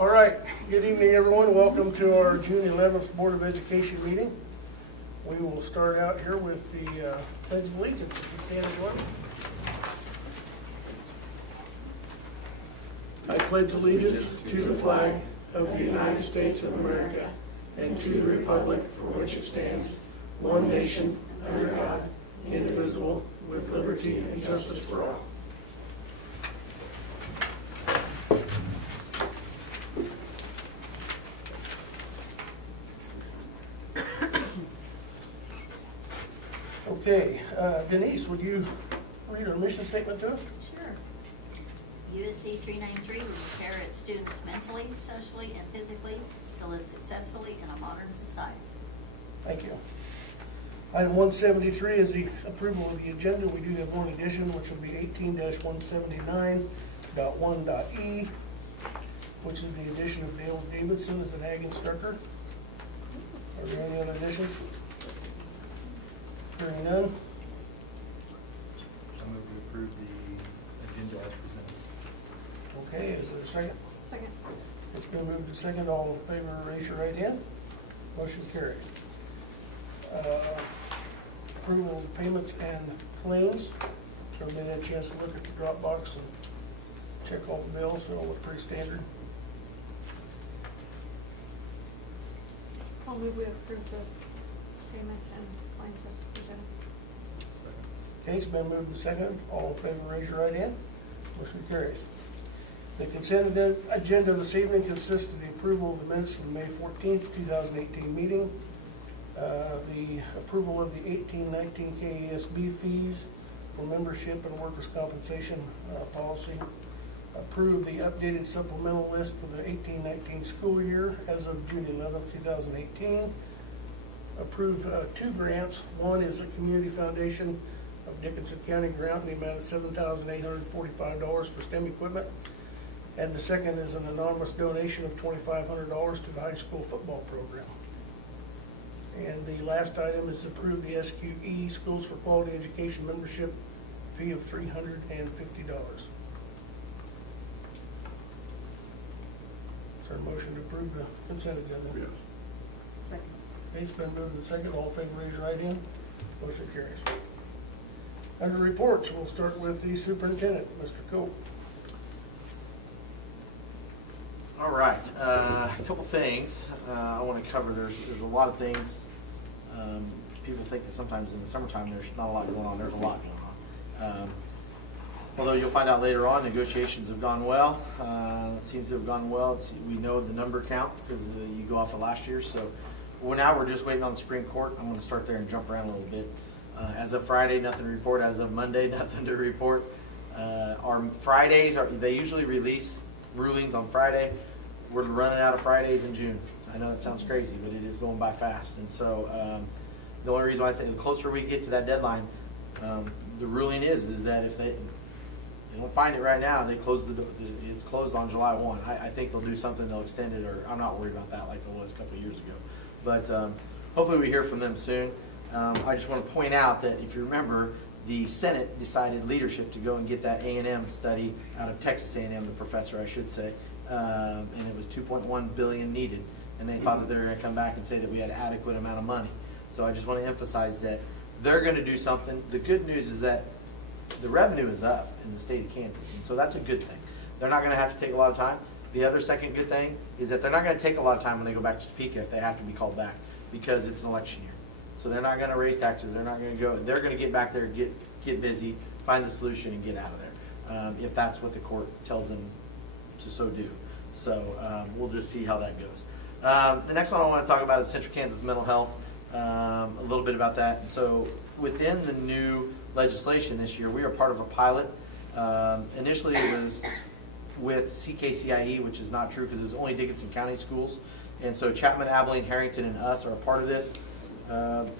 All right, good evening, everyone. Welcome to our June 11th Board of Education meeting. We will start out here with the Pledge of Allegiance. If you stand as one. I pledge allegiance to the flag of the United States of America and to the republic for which it stands, one nation, under God, indivisible, with liberty and justice for all. Okay, Denise, would you read our mission statement to us? Sure. USD 393 will prepare its students mentally, socially, and physically to live successfully in a modern society. Thank you. Item 173 is the approval of the agenda. We do have one addition, which will be 18-179.1.e, which is the addition of Dale Davidson as an ag instructor. Are there any other additions? Hearing none. I move to approve the agenda as presented. Okay, is there a second? Second. It's been moved to second. All in favor, raise your right hand. Motion carries. Approval of payments and claims. Everybody had a chance to look at the Dropbox and check all the bills, so it'll look pretty standard. I'll move we approve the payments and claims as presented. Second. Okay, it's been moved to second. All in favor, raise your right hand. Motion carries. The consent agenda this evening consists of the approval of the minutes from the May 14th, 2018 meeting, the approval of the 18-19 KESB fees for membership and workers' compensation policy, approve the updated supplemental list for the 18-19 school year as of June 11th, 2018, approve two grants. One is the Community Foundation of Dickinson County grant in the amount of $7,845 for STEM equipment. And the second is an anonymous donation of $2,500 to the high school football program. And the last item is to approve the SQE, Schools for Quality Education membership fee of $350. Is there a motion to approve the consent agenda? Yes. Second. It's been moved and second. All in favor, raise your right hand. Motion carries. Under reports, we'll start with the superintendent, Mr. Coe. All right, a couple things I want to cover. There's a lot of things. People think that sometimes in the summertime there's not a lot going on. There's a lot going on. Although you'll find out later on, negotiations have gone well. It seems to have gone well. We know the number count because you go off of last year. So now we're just waiting on the Supreme Court. I'm going to start there and jump around a little bit. As of Friday, nothing to report. As of Monday, nothing to report. Our Fridays, they usually release rulings on Friday. We're running out of Fridays in June. I know that sounds crazy, but it is going by fast. And so the only reason why I say the closer we get to that deadline, the ruling is that if they don't find it right now, they close it's closed on July 1. I think they'll do something, they'll extend it, or I'm not worried about that like it was a couple of years ago. But hopefully we hear from them soon. I just want to point out that if you remember, the Senate decided leadership to go and get that A&M study out of Texas A&M, the professor I should say, and it was $2.1 billion needed, and they thought that they were going to come back and say that we had an adequate amount of money. So I just want to emphasize that they're going to do something. The good news is that the revenue is up in the state of Kansas, and so that's a good thing. They're not going to have to take a lot of time. The other second good thing is that they're not going to take a lot of time when they go back to Topeka if they have to be called back, because it's an election year. So they're not going to raise taxes. They're not going to go. They're going to get back there, get busy, find the solution, and get out of there if that's what the court tells them to so do. So we'll just see how that goes. The next one I want to talk about is Central Kansas Mental Health. A little bit about that. And so within the new legislation this year, we are part of a pilot. Initially it was with CKCIE, which is not true because it was only Dickinson County schools. And so Chapman, Abilene, Harrington, and us are a part of this.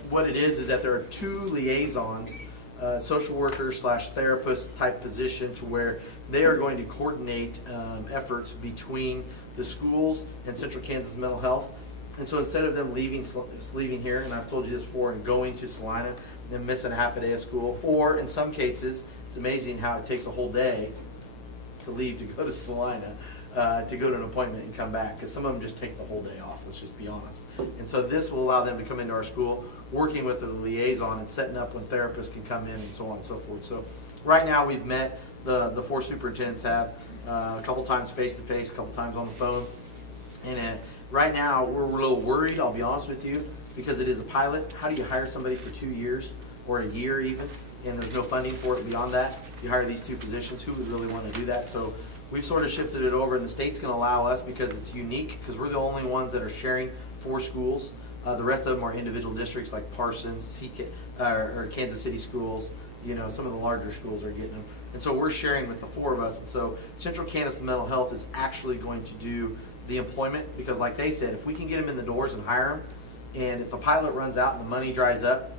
What it is that there are two liaisons, social workers / therapist type position, to where they are going to coordinate efforts between the schools and Central Kansas Mental Health. And so instead of them leaving here, and I've told you this before, and going to Salina and missing a half a day of school, or in some cases, it's amazing how it takes a whole day to leave to go to Salina. to go to an appointment and come back, because some of them just take the whole day off, let's just be honest. And so this will allow them to come into our school, working with the liaison and setting up when therapists can come in and so on and so forth. So right now, we've met, the 4 superintendents have, a couple times face-to-face, a couple times on the phone. And right now, we're a little worried, I'll be honest with you, because it is a pilot. How do you hire somebody for 2 years, or a year even, and there's no funding for it beyond that? You hire these 2 positions, who would really want to do that? So we've sort of shifted it over, and the state's going to allow us, because it's unique, because we're the only ones that are sharing 4 schools. The rest of them are individual districts like Parsons, or Kansas City schools. You know, some of the larger schools are getting them. And so we're sharing with the 4 of us. And so Central Kansas Mental Health is actually going to do the employment, because like they said, if we can get them in the doors and hire them, and if the pilot runs out and the money dries up,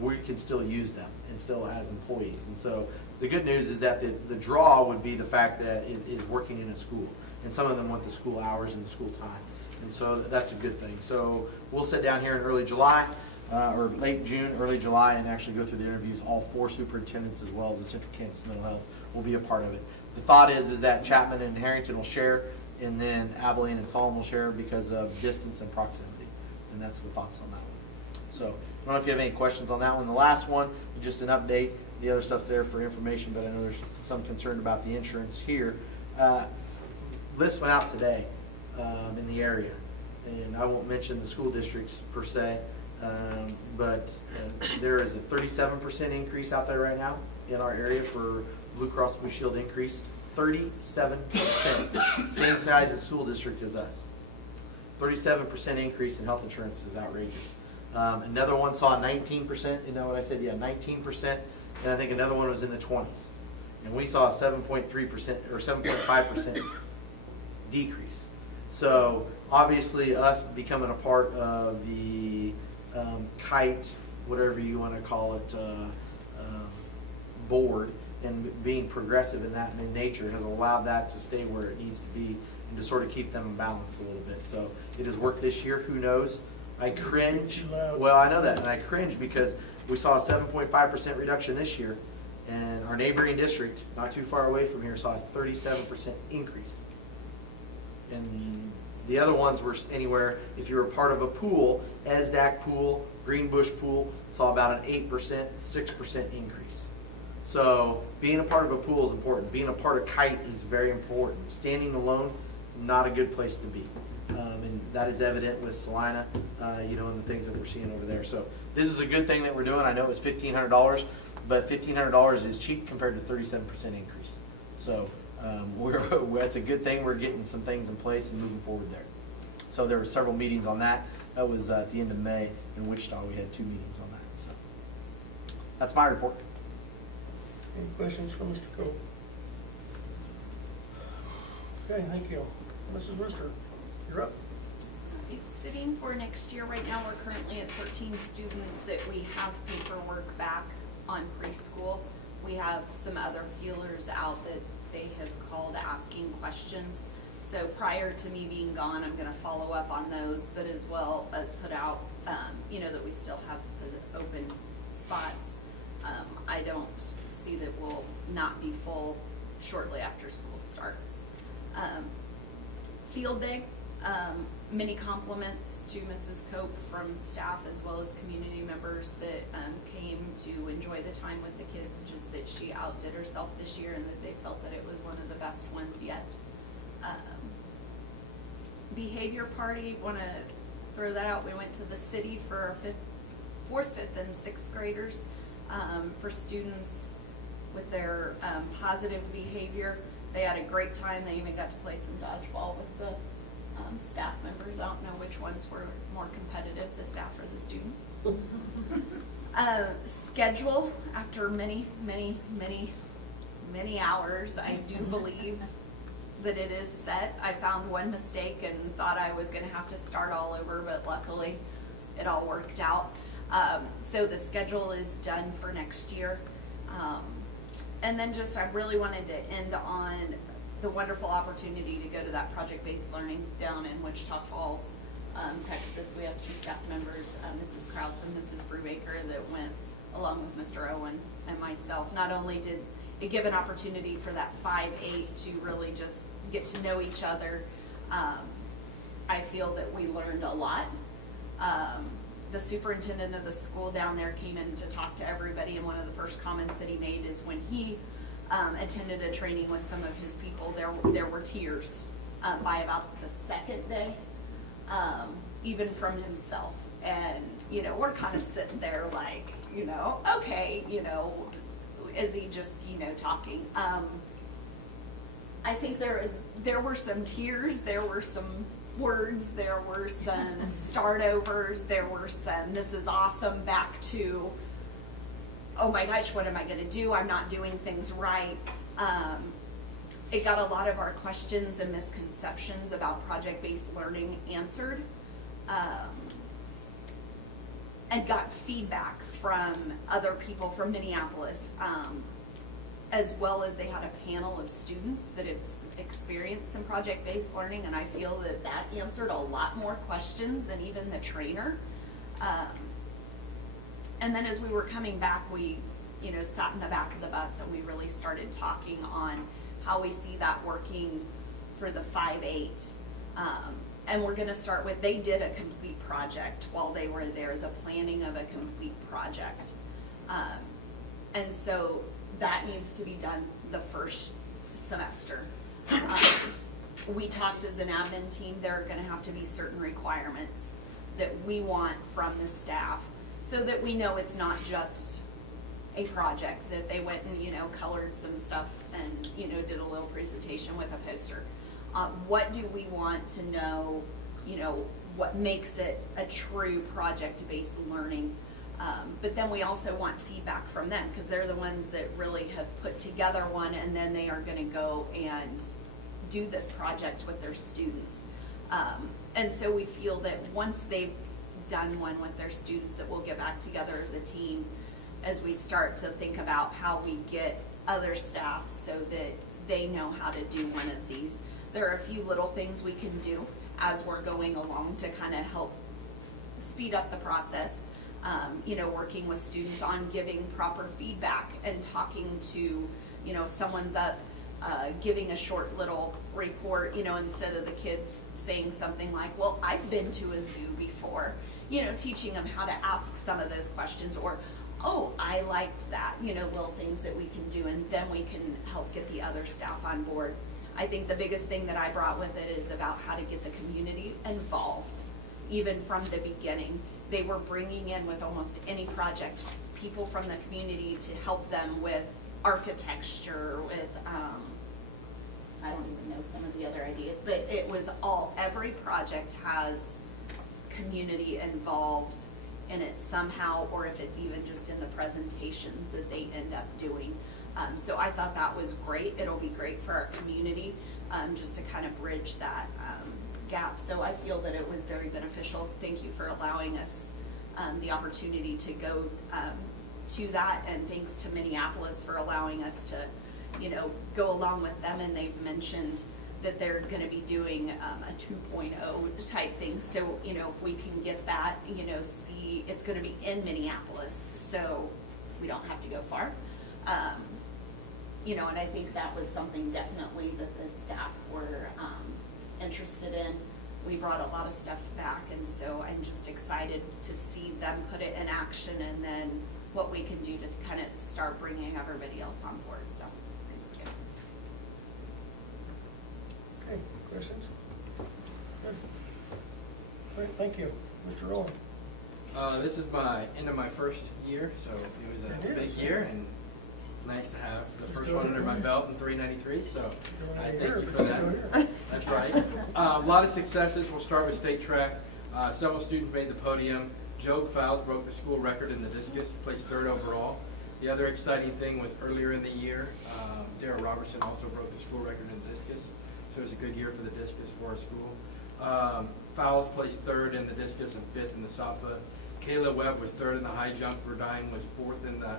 we can still use them and still as employees. And so the good news is that the draw would be the fact that it is working in a school, and some of them want the school hours and the school time. And so that's a good thing. So we'll sit down here in early July, or late June, early July, and actually go through the interviews. All 4 superintendents, as well as the Central Kansas Mental Health, will be a part of it. The thought is that Chapman and Harrington will share, and then Abilene and Solon will share because of distance and proximity. And that's the thoughts on that one. So I don't know if you have any questions on that one. The last one, just an update. The other stuff's there for information, but I know there's some concern about the insurance here. List went out today in the area, and I won't mention the school districts per se, but there is a 37% increase out there right now in our area for Blue Cross Blue Shield increase. 37%, same size as school district as us. 37% increase in health insurance is outrageous. Another one saw 19%. You know what I said? Yeah, 19%. And I think another one was in the 20s. And we saw a 7.3% or 7.5% decrease. So obviously, us becoming a part of the kite, whatever you want to call it, board, and being progressive in that in nature has allowed that to stay where it needs to be and to sort of keep them in balance a little bit. So it has worked this year. Who knows? I cringe. Well, I know that, and I cringe because we saw a 7.5% reduction this year, and our neighboring district, not too far away from here, saw a 37% increase. And the other ones were anywhere, if you were part of a pool, ESDAC pool, Greenbush pool, saw about an 8%, 6% increase. So being a part of a pool is important. Being a part of kite is very important. Standing alone, not a good place to be. And that is evident with Salina, and the things that we're seeing over there. So this is a good thing that we're doing. I know it's $1,500, but $1,500 is cheap compared to 37% increase. So that's a good thing. We're getting some things in place and moving forward there. So there were several meetings on that. That was at the end of May in Wichita. We had 2 meetings on that. So that's my report. Any questions for Mr. Coe? Okay, thank you. Mrs. Wister, you're up. Sitting for next year, right now we're currently at 13 students that we have paperwork back on preschool. We have some other feelers out that they have called asking questions. So prior to me being gone, I'm gonna follow up on those, but as well as put out, that we still have the open spots. I don't see that we'll not be full shortly after school starts. Field day, many compliments to Mrs. Cope from staff as well as community members that came to enjoy the time with the kids, just that she outdid herself this year and that they felt that it was one of the best ones yet. Behavior party, want to throw that out. We went to the city for our 4th, 5th, and 6th graders for students with their positive behavior. They had a great time. They even got to play some dodgeball with the staff members. I don't know which ones were more competitive, the staff or the students. Schedule, after many hours, I do believe that it is set. I found one mistake and thought I was going to have to start all over, but luckily it all worked out. So the schedule is done for next year. And then I really wanted to end on the wonderful opportunity to go to that project-based learning down in Wichita Falls, Texas. We have 2 staff members, Mrs. Krause and Mrs. Brubaker, that went along with Mr. Owen and myself. Not only did give an opportunity for that 5-8 to really just get to know each other. I feel that we learned a lot. The superintendent of the school down there came in to talk to everybody, and one of the first comments that he made is when he attended a training with some of his people, there were tears by about the second day, even from himself. And, you know, we're kind of sitting there like, you know, okay, you know, is he just, you know, talking? I think there were some tears, there were some words, there were some start overs, there were some this is awesome back to, oh my gosh, what am I gonna do? I'm not doing things right. It got a lot of our questions and misconceptions about project-based learning answered, and got feedback from other people from Minneapolis, as well as they had a panel of students that have experienced some project-based learning, and I feel that that answered a lot more questions than even the trainer. And then as we were coming back, we, you know, sat in the back of the bus and we really started talking on how we see that working for the 5-8. And we're gonna start with, they did a complete project while they were there, the planning of a complete project. And so that needs to be done the first semester. We talked as an admin team, there are gonna have to be certain requirements that we want from the staff so that we know it's not just a project, that they went and, you know, colored some stuff and, you know, did a little presentation with a poster. What do we want to know, you know, what makes it a true project-based learning? But then we also want feedback from them, because they're the ones that really have put together one, and then they are gonna go and do this project with their students. And so we feel that once they've done one with their students, that we'll get back together as a team as we start to think about how we get other staff so that they know how to do one of these. There are a few little things we can do as we're going along to kind of help speed up the process. You know, working with students on giving proper feedback and talking to, you know, someone's up, giving a short little report, you know, instead of the kids saying something like, well, I've been to a zoo before, you know, teaching them how to ask some of those questions, or, oh, I liked that, you know, little things that we can do, and then we can help get the other staff on board. I think the biggest thing that I brought with it is about how to get the community involved, even from the beginning. They were bringing in with almost any project, people from the community to help them with architecture, with, I don't even know some of the other ideas, but it was all, every project has community involved in it somehow, or if it's even just in the presentations that they end up doing. So I thought that was great. It'll be great for our community, just to kind of bridge that gap. So I feel that it was very beneficial. Thank you for allowing us the opportunity to go to that, and thanks to Minneapolis for allowing us to, you know, go along with them. And they've mentioned that they're going to be doing a 2.0 type thing. So, you know, if we can get that, you know, see, it's going to be in Minneapolis, so we don't have to go far. You know, and I think that was something definitely that the staff were interested in. We brought a lot of stuff back, and so I'm just excited to see them put it in action, and then what we can do to kind of start bringing everybody else on board. So, it's good. Okay, questions? Good. All right, thank you. Mr. Rowland? This is end of my first year, so it was a It big is, year, yeah. and it's nice to have the Just first doing one it under my right. belt in 393, so I Doing it thank here, you but for just that. doing it. That's right. A lot of successes. We'll start with state track. Several students made the podium. Joe Fowles broke the school record in the discus, placed 3rd overall. The other exciting thing was earlier in the year, Darrell Robertson also broke the school record in discus, so it was a good year for the discus for our school. Fowles placed 3rd in the discus and 5th in the shot put. Kayla Webb was 3rd in the high jump. Verdine was 4th in the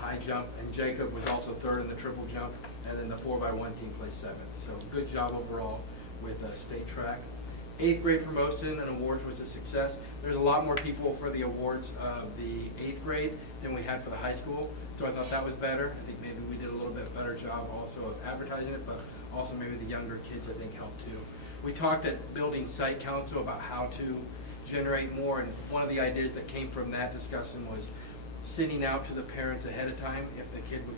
high jump, and Jacob was also 3rd in the triple jump, and then the 4x1 team placed 7th. So good job overall with state track. 8th grade promotion and awards was a success. There's a lot more people for the awards of the 8th grade than we had for the high school, so I thought that was better. I think maybe we did a little bit better job also of advertising it, but also maybe the younger kids, I think, help too. We talked at Building Site Council about how to generate more, and one of the ideas that came from that discussion was sending out to the parents ahead of time, if the kid would,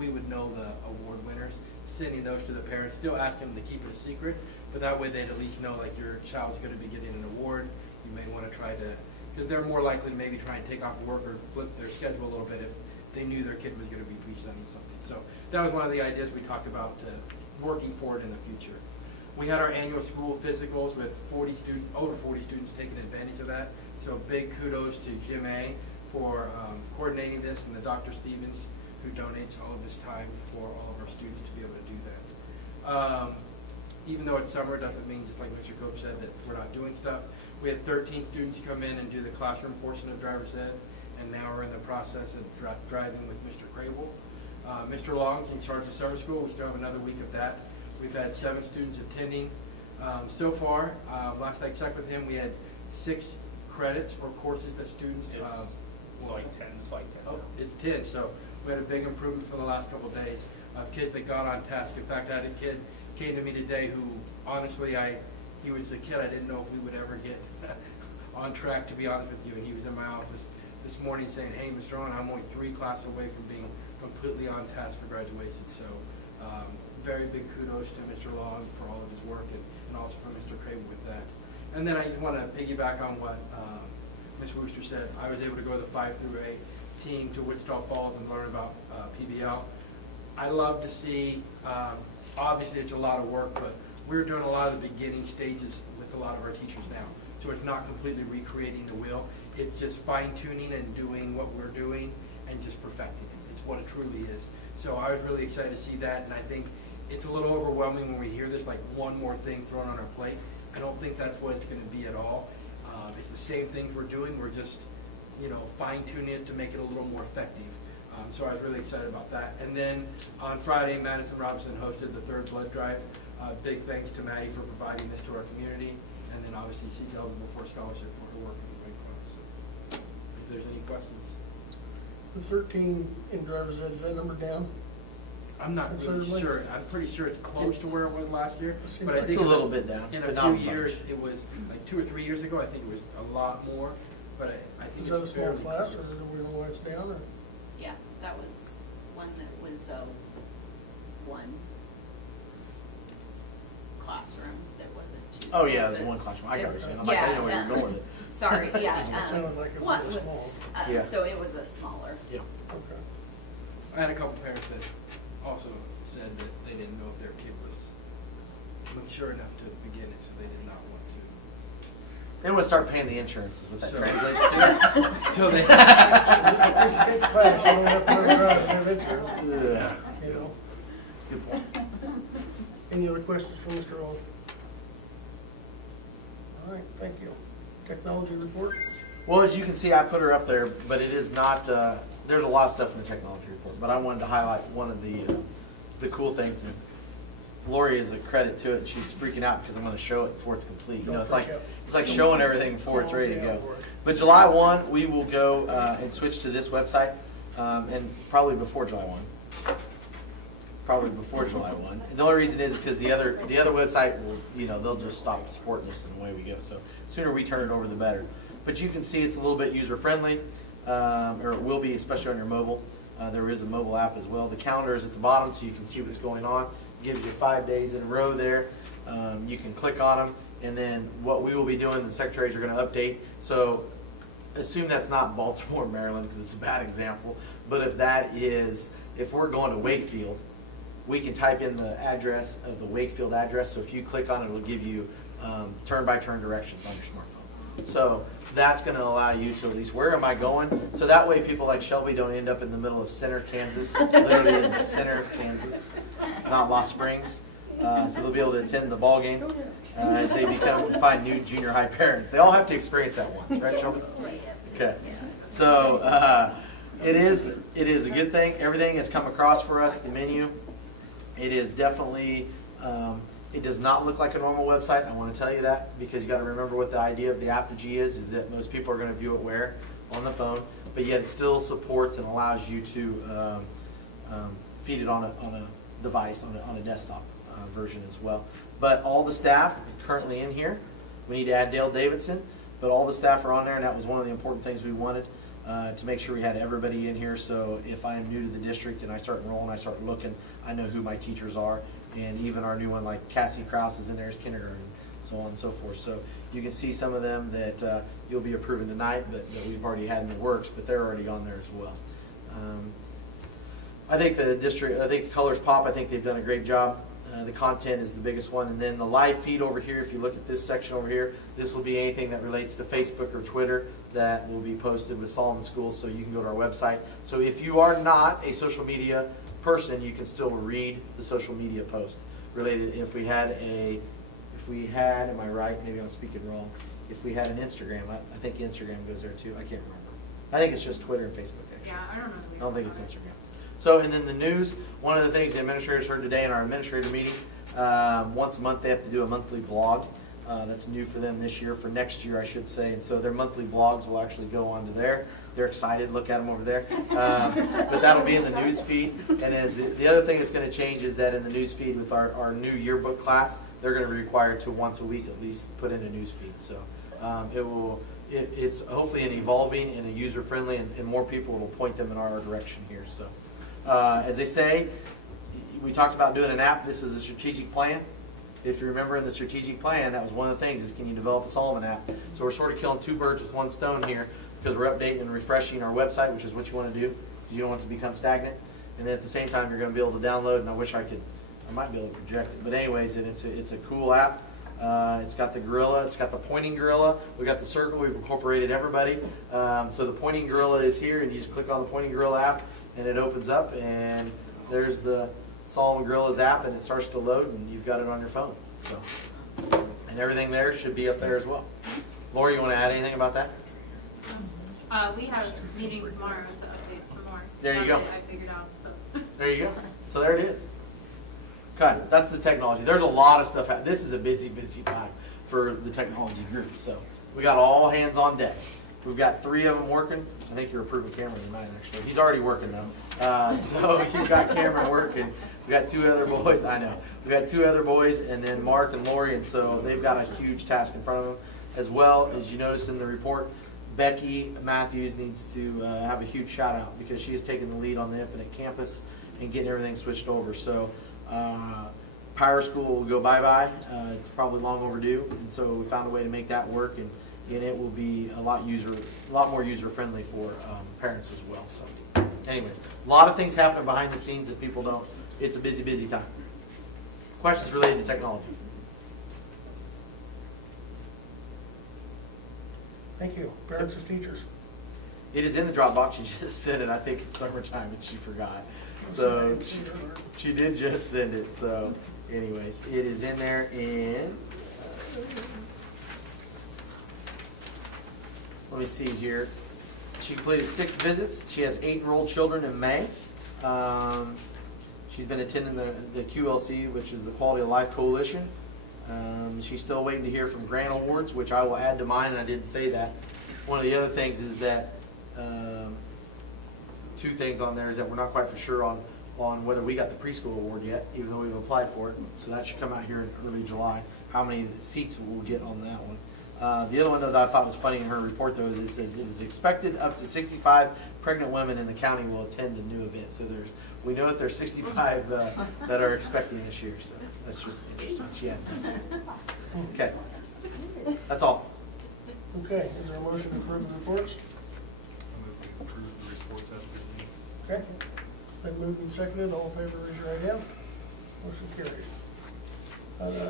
we would know the award winners, sending those to the parents, still asking them to keep it a secret, but that way they'd at least know, like, your child's gonna be getting an award. You may wanna try to, because they're more likely to maybe try and take off work or flip their schedule a little bit if they knew their kid was gonna be presenting something. So that was one of the ideas we talked about, working forward in the future. We had our annual school physicals with over 40 students taking advantage of that. So big kudos to Jim A. for coordinating this, and the Dr. Stevens, who donates all of his time for all of our students to be able to do that. Even though it's summer, it doesn't mean, just like Mr. Cope said, that we're not doing stuff. We had 13 students come in and do the classroom portion of driver's ed, and now we're in the process of driving with Mr. Crable. Mr. Long's in charge of summer school. We still have another week of that. We've had 7 students attending so far. Last I checked with him, we had 6 credits or courses that students. It's like 10, it's like 10. Oh, it's 10, so we had a big improvement for the last couple of days of kids that got on task. In fact, I had a kid came to me today who, honestly, he was a kid I didn't know if we would ever get on track, to be honest with you, and he was in my office this morning saying, hey, Mr. Owen, I'm only 3 classes away from being completely on task for graduation. So very big kudos to Mr. Long for all of his work, and also for Mr. Crable with that. And then I just want to piggyback on what Ms. Wooster said. I was able to go to the 5 through 8 team to Wichita Falls and learn about PBL. I love to see, obviously it's a lot of work, but we're doing a lot of the beginning stages with a lot of our teachers now. So it's not completely recreating the wheel. It's just fine tuning and doing what we're doing and just perfecting it. It's what it truly is. So I was really excited to see that, and I think it's a little overwhelming when we hear this, like one more thing thrown on our plate. I don't think that's what it's going to be at all. It's the same things we're doing. We're just, fine tuning it to make it a little more effective. So I was really excited about that. And then on Friday, Madison Robinson hosted the 3rd blood drive. Big thanks to Maddie for providing this to our community. And then obviously she's eligible for a scholarship for her work in the Red Cross. So if there's any questions. The 13 in driver's ed, is that number down? I'm not really sure. I'm pretty sure it's close to where it was last year. But I think It's a little bit down, in but a not few much. years, it was like 2 or 3 years ago, I think it was a lot more. But I think Is it's that a small fairly class, close. or do we know why it's down, or? Yeah, that was one that was one classroom that wasn't 2. Oh, So yeah, it's there's a- one classroom. I got what you're saying. I'm Yeah, like, I didn't know where you were going with it. Sorry, yeah. It sounded like it was one- really small. Yeah. So it was a smaller. Yeah. Okay. I had a couple parents that also said that they didn't know if their kid was mature enough to begin it, so they did not want to. Then we'll start paying the insurance, is what that So- translates to. So they. They should take the class, you don't have to learn about it, have insurance, Yeah. you know? Good point. Any other questions for Mr. Owen? All right, thank you. Technology report? Well, as you can see, I put her up there, but it is not, there's a lot of stuff in the technology report, but I wanted to highlight one of the cool things. And Lori is a credit to it, and she's freaking out because I'm going to show it before it's complete. Don't It's freak like out. it's like showing everything before it's ready to Yeah, go. for it. But July 1, we will go and switch to this website, and probably before July 1. Probably before July 1. And the only reason is because the other website will, they'll just stop supporting us and away we go. So sooner we turn it over, the better. But you can see it's a little bit user friendly, or it will be, especially on your mobile. There is a mobile app as well. The calendar is at the bottom, so you can see what's going on. It gives you 5 days in a row there. You can click on them, and then what we will be doing, the secretaries are going to update. So assume that's not Baltimore, Maryland, because it's a bad example. But if we're going to Wakefield, we can type in the address of the Wakefield address. So if you click on it, it'll give you turn-by-turn directions on your smartphone. So that's going to allow you to at least, where am I going? So that way people like Shelby don't end up in the middle of Center, Kansas, literally in Center, Kansas, not Lost Springs. So they'll be able to attend the ball game as they find new junior high parents. They all have to experience that once, right, Shelby? Okay. So it is a good thing. Everything has come across for us, the menu. It is definitely, it does not look like a normal website. I want to tell you that because you got to remember what the idea of the Apogee is that most people are going to view it where? On the phone. But yet it still supports and allows you to feed it on a device, on a desktop version as well. But all the staff are currently in here. We need to add Dale Davidson, but all the staff are on there, and that was one of the important things we wanted, to make sure we had everybody in here. So if I am new to the district and I start enrolling, I start looking, I know who my teachers are, and even our new one, like Cassie Krause is in there as kindergarten, so on and so forth. So you can see some of them that you'll be approving tonight, but that we've already had in the works, but they're already on there as well. I think the colors pop. I think they've done a great job. The content is the biggest one. And then the live feed over here, if you look at this section over here, this will be anything that relates to Facebook or Twitter that will be posted with Solomon Schools, so you can go to our website. So if you are not a social media person, you can still read the social media post related. If we had, am I right? Maybe I'm speaking wrong. If we had an Instagram, I think Instagram goes there too. I can't remember. I think it's just Twitter and Facebook, actually. Yeah, I don't know. I don't think it's Instagram. So, and then the news, one of the things the administrators heard today in our administrator meeting, once a month they have to do a monthly blog. That's new for them this year, for next year I should say. And so their monthly blogs will actually go onto there. They're excited, look at them over there. But that'll be in the news feed. And as the other thing that's going to change is that in the news feed with our new yearbook class, they're going to be required to once a week at least put in a news feed. So it's hopefully an evolving and a user-friendly, and more people will point them in our direction here. So. As they say, we talked about doing an app. This is a strategic plan. If you remember in the strategic plan, that was one of the things, is can you develop a Solomon app? So we're sort of killing two birds with one stone here, because we're updating and refreshing our website, which is what you want to do, because you don't want it to become stagnant. And then at the same time, you're going to be able to download, and I wish I might be able to project it. But anyways, it's a cool app. It's got the gorilla, it's got the pointing gorilla, we got the circle, we've incorporated everybody. So the pointing gorilla is here, and you just click on the pointing gorilla app, and it opens up, and there's the Solomon Gorilla's app, and it starts to load, and you've got it on your phone. So, and everything there should be up there as well. Lori, you want to add anything about that? We have a meeting tomorrow to update some more. There you go. I figured out, so. There you go. So there it is. Okay, that's the technology. There's a lot of stuff. This is a busy, busy time for the technology group. So we got all hands on deck. We've got 3 of them working. I think you're approving Cameron tonight, actually. He's already working, though. So you've got Cameron working. We've got 2 other boys. I know. We've got 2 other boys, and then Mark and Lori, and so they've got a huge task in front of them. As well, as you noticed in the report, Becky Matthews needs to have a huge shout out, because she has taken the lead on the Infinite Campus and getting everything switched over. So Power School will go bye-bye. It's probably long overdue, and so we found a way to make that work, and it will be a lot more user-friendly for parents as well. So anyways, a lot of things happening behind the scenes that people don't. It's a busy, busy time. Questions related to technology? Thank you. Parents as teachers. It is in the Dropbox. She just sent it. I think it's summertime and she forgot. So she did just send it. So anyways, it is in there, and let me see here. She completed 6 visits. She has 8 enrolled children in May. She's been attending the QLC, which is the Quality of Life Coalition. She's still waiting to hear from grant awards, which I will add to mine, and I didn't say that. One of the other things is that 2 things on there is that we're not quite for sure on whether we got the preschool award yet, even though we've applied for it. So that should come out here in early July, how many seats we'll get on that one. The other one that I thought was funny in her report, though, is it says it is expected up to 65 pregnant women in the county will attend a new event. So we know that there's 65 that are expecting this year. So that's just interesting. She had okay, that's all. Okay, is there a motion to approve the reports? I move we approve the reports as presented. Okay. Been moved and seconded. All in favor, raise your right hand. Motion carries.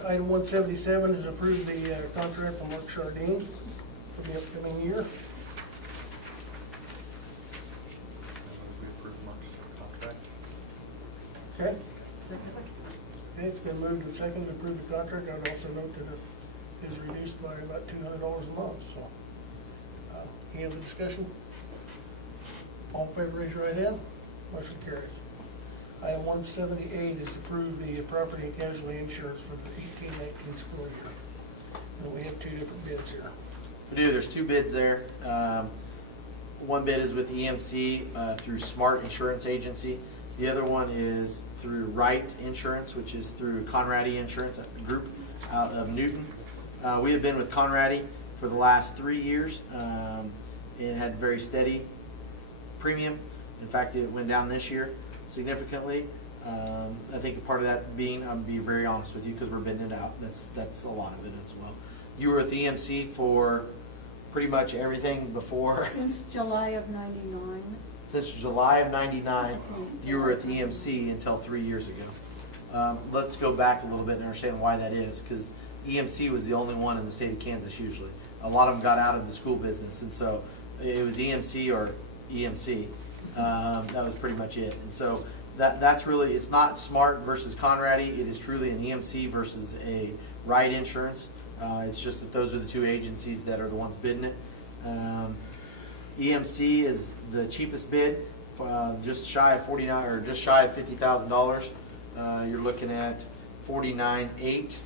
Item 177 is approve the contract for Mark Chardine for the upcoming year. I move we approve Mark's contract. Okay? Okay, it's been moved and seconded to approve the contract. I would also note that it is reduced by about $200 a month, so. Any other discussion? All in favor, raise your right hand. Motion carries. Item 178 is approve the property and casualty insurance for the 18-19 school year. And we have 2 different bids here. We do. There's 2 bids there. One bid is with EMC through Smart Insurance Agency. The other one is through Wright Insurance, which is through Conradi Insurance, a group out of Newton. We have been with Conradi for the last 3 years and had very steady premium. In fact, it went down this year significantly. I think a part of that being, I'm be very honest with you, because we're bidding it out. That's a lot of it as well. You were with EMC for pretty much everything before. Since July of '99. Since July of '99, you were at the EMC until 3 years ago. Let's go back a little bit and understand why that is, because EMC was the only one in the state of Kansas usually. A lot of them got out of the school business, and so it was EMC or EMC. That was pretty much it. And so that's really, it's not Smart versus Conradi. It is truly an EMC versus a Wright Insurance. It's just that those are the two agencies that are the ones bidding it. EMC is the cheapest bid, just shy of $50,000. You're looking at $49,800.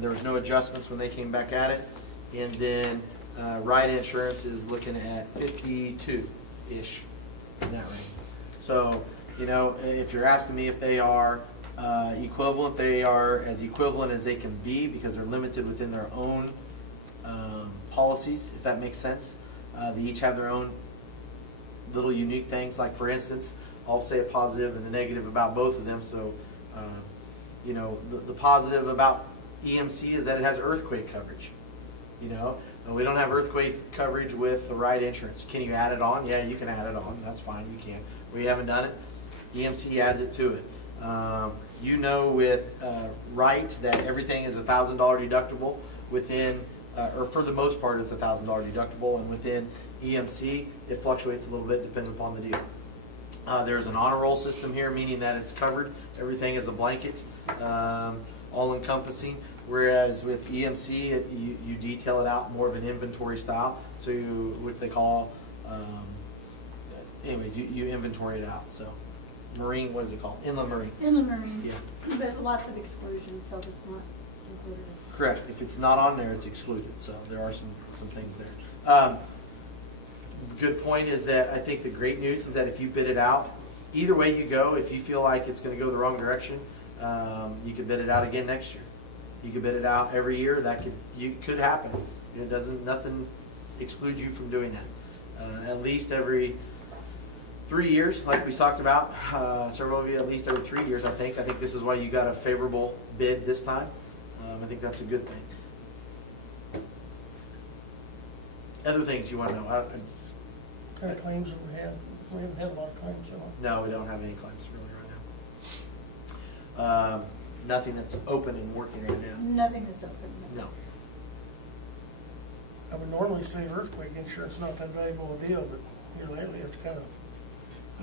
There was no adjustments when they came back at it. And then Wright Insurance is looking at 52-ish in that range. So, you know, if you're asking me if they are equivalent, they are as equivalent as they can be, because they're limited within their own policies, if that makes sense. They each have their own little unique things. Like, for instance, I'll say a positive and a negative about both of them. So, you know, the positive about EMC is that it has earthquake coverage. You know, and we don't have earthquake coverage with the Wright Insurance. Can you add it on? Yeah, you can add it on. That's fine. You can. We haven't done it. EMC adds it to it. You know, with Wright, that everything is $1,000 deductible within, or for the most part, it's $1,000 deductible, and within EMC, it fluctuates a little bit depending upon the deal. There's an honor roll system here, meaning that it's covered. Everything is a blanket, all-encompassing. Whereas with EMC, you detail it out more of an inventory style, so which they call, anyways, you inventory it out. So, marine, what is it called? Inland marine. Inland marine. Yeah. But lots of exclusions, so it's not included. Correct. If it's not on there, it's excluded. So there are some things there. Good point is that I think the great news is that if you bid it out, either way you go, if you feel like it's going to go the wrong direction, you could bid it out again next year. You could bid it out every year. That could happen. It doesn't, nothing excludes you from doing that. At least every 3 years, like we talked about, several of you, at least every 3 years, I think. I think this is why you got a favorable bid this time. I think that's a good thing. Other things you want to know? What kind of claims have we had? We haven't had a lot of claims, so. No, we don't have any claims really right now. Nothing that's open and working right now. Nothing that's open. No. I would normally say earthquake insurance not that valuable a deal, but here lately it's kind of.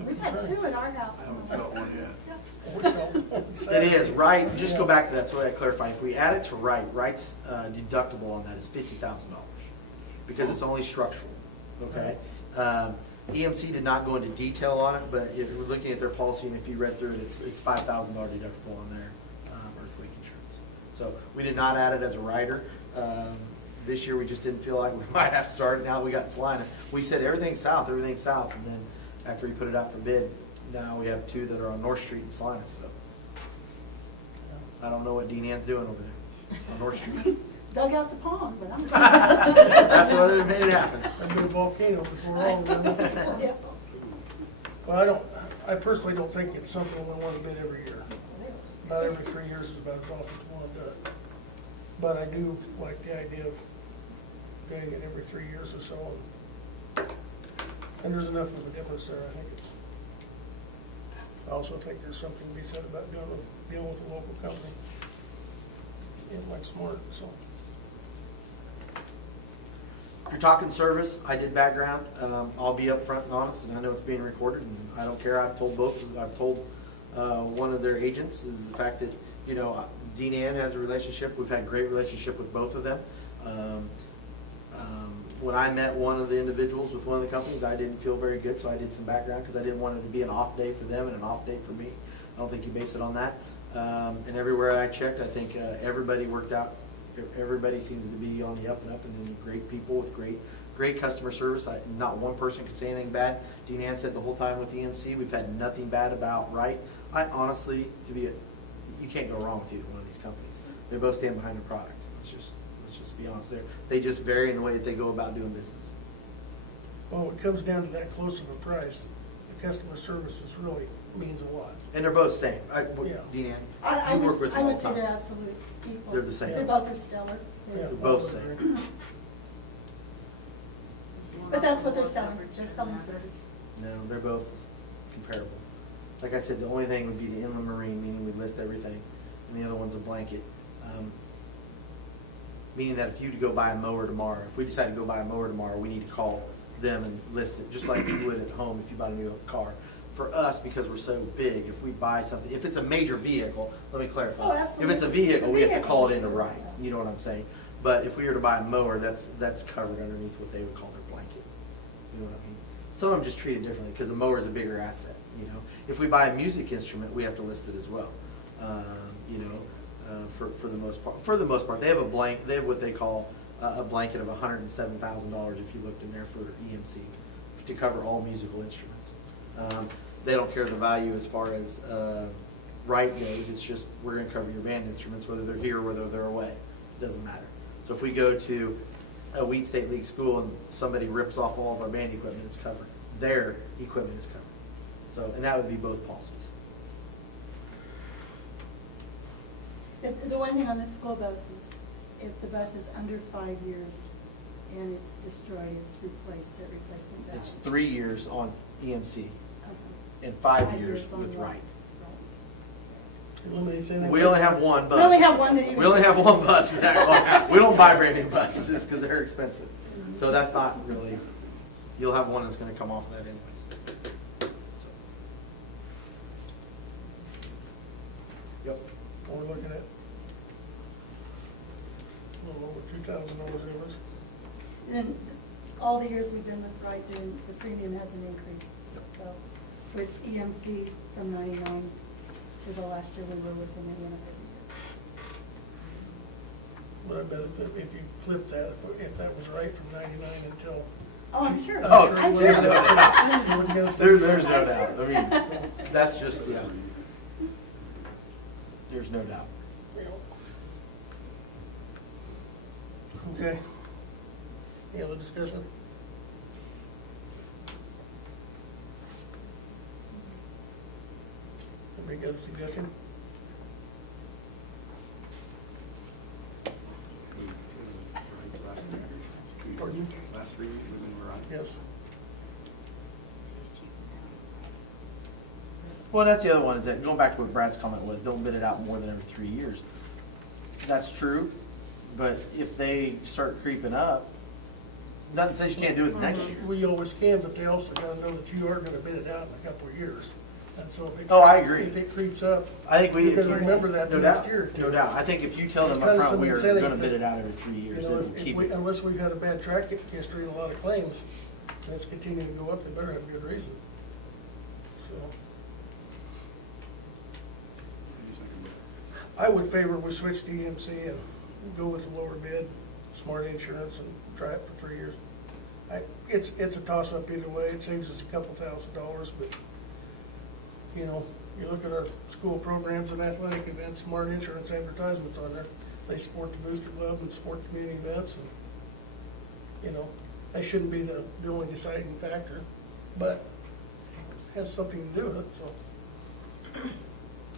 We've had two at our house. I haven't felt one yet. It is, right, just go back to that, so I clarify. If we add it to Wright's deductible on that is $50,000, because it's only structural, okay? EMC did not go into detail on it, but if we're looking at their policy, and if you read through it, it's $5,000 deductible on their earthquake insurance. So we did not add it as a rider. This year, we just didn't feel like we might have to start. Now we got Salina. We said everything's south, and then after we put it out for bid, now we have two that are on North Street in Salina. So I don't know what Dean Ann's doing over there on North Street. Dug out the pond, but I'm. That's what it made it happen. I've been a volcano before all of them. Well, I personally don't think it's something we want to bid every year. About every 3 years is about as often as we want to do it. But I do like the idea of doing it every 3 years or so. And there's enough of a difference there. I think it's, I also think there's something to be said about dealing with a local company. Like Smart, so. If you're talking service, I did background. I'll be upfront and honest, and I know it's being recorded, and I don't care. I've told one of their agents is the fact that, you know, Dean Ann has a relationship. We've had a great relationship with both of them. When I met one of the individuals with one of the companies, I didn't feel very good, so I did some background because I didn't want it to be an off day for them and an off day for me. I don't think you base it on that. And everywhere I checked, I think everybody worked out Everybody seems to be on the up and up, and then great people with great customer service. Not one person could say anything bad. Dean Ann said the whole time with EMC, we've had nothing bad about Wright. I honestly, you can't go wrong with either one of these companies. They both stand behind their product. Let's just be honest there. They just vary in the way that they go about doing business. Well, it comes down to that close of a price. The customer service is really means a lot. And they're both same. Yeah. Dean Ann, I you would- work with them I all would the say they're time. absolute equal. They're the same. They both are stellar. Yeah. They're both same. But that's what they're selling, they're selling service. No, they're both comparable. Like I said, the only thing would be the inland marine, meaning we list everything, and the other one's a blanket. Meaning that if you to go buy a mower tomorrow, if we decide to go buy a mower tomorrow, we need to call them and list it, just like you would at home if you bought a new car. For us, because we're so big, if we buy something, if it's a major vehicle, let me clarify. Oh, absolutely. If it's a vehicle, we have to Vehicle. call it into Wright, you know what I'm saying? But if we were to buy a mower, that's covered underneath what they would call their blanket. You know what I mean? Some of them just treat it differently, because a mower is a bigger asset, you know? If we buy a music instrument, we have to list it as well, you know, for the most part. For the most part, they have what they call a blanket of $107,000 if you looked in there for EMC, to cover all musical instruments. They don't care the value as far as Wright goes. It's just, we're gonna cover your band instruments, whether they're here or whether they're away. It doesn't matter. So if we go to a Wheat State League school and somebody rips off all of our band equipment, it's covered. Their equipment is covered. So, and that would be both policies. The one thing on the school bus is, if the bus is under 5 years and it's destroyed, it's replaced at replacement value. It's 3 years on EMC Okay. and 5 5 years on with Wright. Wright. Eliminates anything. We only have one bus. We only have one that even- We only have one bus for that. We don't buy brand new buses because they're expensive. So that's not really, you'll have one that's gonna come off of that anyways. So. Yep. We're looking at a little over $2,000 in this. And all the years we've been with Wright, the premium hasn't increased. So with EMC from 99 to the last year, we were with them again But I bet if you flip that, if that was right from 99 until. Oh, I'm sure. Oh, I'm there's sure. no doubt. You wouldn't get us There's there. no doubt. I mean, that's just, yeah. There's no doubt. Okay. Any other discussion? Anybody got a suggestion? Pardon? Last 3 weeks, we've been right. Yes. Well, that's the other one, is that, going back to what Brad's comment was, don't bid it out more than every 3 years. That's true, but if they start creeping up, nothing says you can't do it the next year. We always can, but they also gotta know that you are gonna bid it out in a couple of years. And so if it. Oh, I agree. If it creeps up, I think we. You can remember that no the next doubt, year. No doubt. I think if you tell It's them kinda up front, some we are incentive gonna to- bid it out every 3 years, you know, it'll keep it. unless we've had a bad track history and a lot of claims, and it's continuing to go up, they better have a good reason. So, I would favor we switch to EMC and go with the lower bid, Smart Insurance, and try it for 3 years. It's a toss-up either way, it saves us a couple $1,000s, but, you know, you look at our school programs and athletic events, Smart Insurance advertisements on there. They support the Booster Club and support community events, and, you know, that shouldn't be the only deciding factor, but it has something to do with it, so.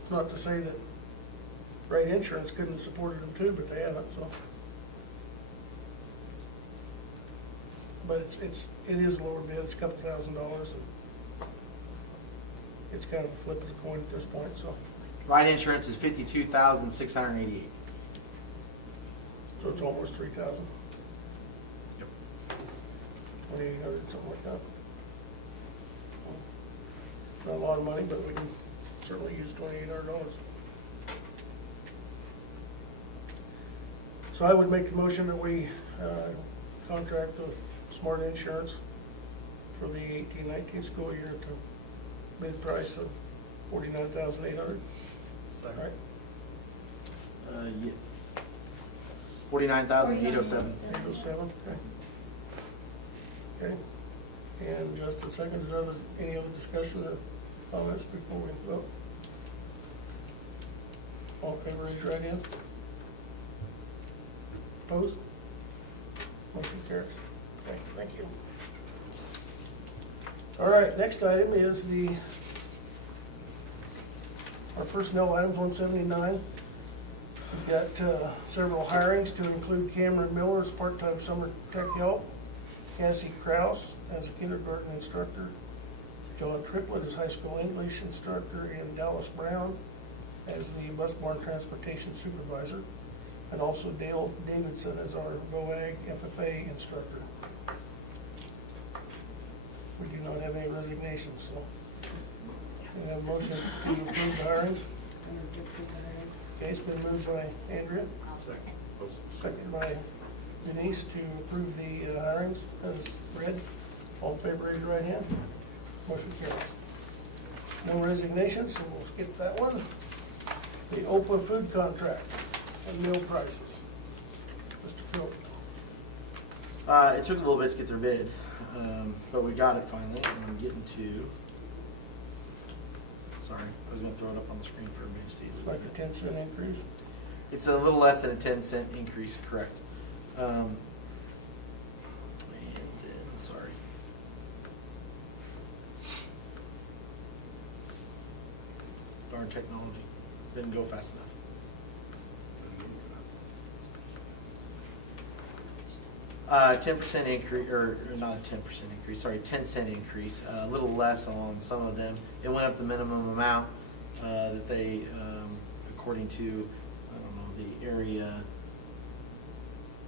It's not to say that Wright Insurance couldn't have supported them too, but they haven't, so. But it is lower bid, it's a couple $1,000s, and it's kind of a flip of the coin at this point, so. Wright Insurance is $52,688. So it's almost 3,000. Yep. 2,800, something like that. Not a lot of money, but we can certainly use $2,800. So I would make the motion that we contract with Smart Insurance for the 18-19 school year at the bid price of $49,800. Second. Right? Yeah. $49,807. 807, okay. Okay. And Justin seconds. Any other discussion or comments before we vote? All in favor, raise your right hand. Opposed? Motion carries. Okay, thank you. All right, next item is our personnel items, 179. We've got several hirings to include Cameron Miller as part-time summer tech help, Cassie Kraus as a kindergarten instructor, John Triplett as high school English instructor, and Dallas Brown as the bus barn transportation supervisor, and also Dale Davidson as our BOE FFA instructor. We do not have any resignations, so we have a motion to approve the hirings. Okay, it's been moved by Andrea, I'll second. second by Denise to approve the hirings as read. All in favor, raise your right hand. Motion carries. No resignations, so we'll skip that one. The OPA food contract and meal prices. Mr. Phil. It took a little bit to get their bid, but we got it finally, and I'm getting to, sorry, I was gonna throw it up on the screen for everybody to see. It's like a 10-cent increase. It's a little less than a 10-cent increase, correct. And then, sorry. Darn technology, didn't go fast enough. 10% increase, or not a 10% increase, sorry, 10-cent increase, a little less on some of them. It went up the minimum amount that they, according to, I don't know, the area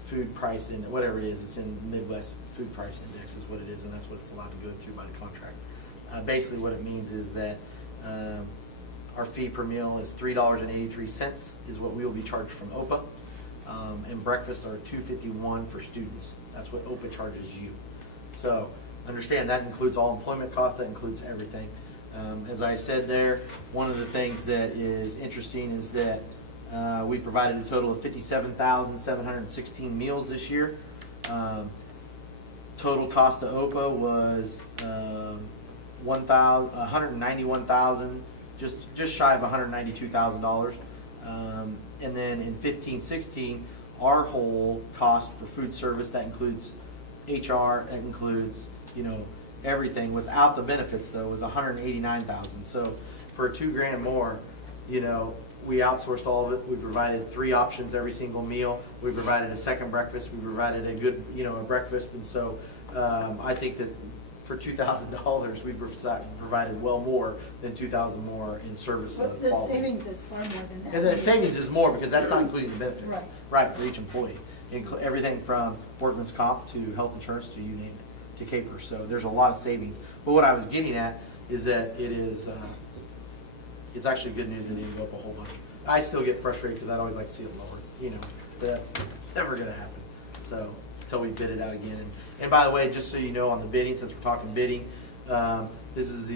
food price index, whatever it is, it's in Midwest Food Price Index is what it is, and that's what it's allowed to go through by the contract. Basically what it means is that our fee per meal is $3.83 is what we will be charged from OPA. And breakfasts are $2.51 for students. That's what OPA charges you. So understand that includes all employment costs, that includes everything. As I said there, one of the things that is interesting is that we provided a total of 57,716 meals this year. Total cost to OPA was $191,000, just shy of $192,000. And then in 15-16, our whole cost for food service, that includes HR, that includes, everything without the benefits though, was $189,000. So for $2,000 more, we outsourced all of it. We provided 3 options every single meal. We provided a second breakfast. We provided a good, a breakfast. And so I think that for $2,000, we provided well more than $2,000 more in service But of the quality. savings is far more than that. And the savings is more because that's not including the benefits. Right. Right, for each employee. Everything from workman's comp to health insurance to you name it, to CAPER. So there's a lot of savings. But what I was getting at is that it's actually good news that it didn't go up a whole bunch. I still get frustrated because I'd always like to see it lower, but that's never gonna happen. So, until we bid it out again. And by the way, just so you know, on the bidding, since we're talking bidding, this will be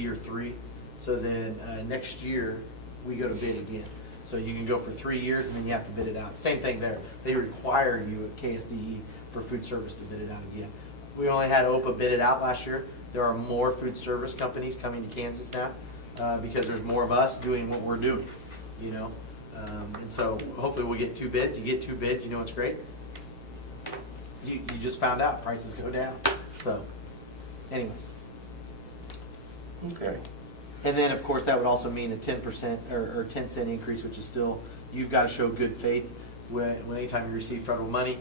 year 3. So then, next year, we go to bid again. So you can go for 3 years and then you have to bid it out. Same thing there. They require you at KSDE for food service to bid it out again. We only had OPA bid it out last year. There are more food service companies coming to Kansas now because there's more of us doing what we're doing, And so hopefully we'll get 2 bids. You get 2 bids, it's great. You just found out prices go down. So anyways. Okay. And then, of course, that would also mean a 10% or 10-cent increase, which is still, you've got to show good faith when anytime you receive federal money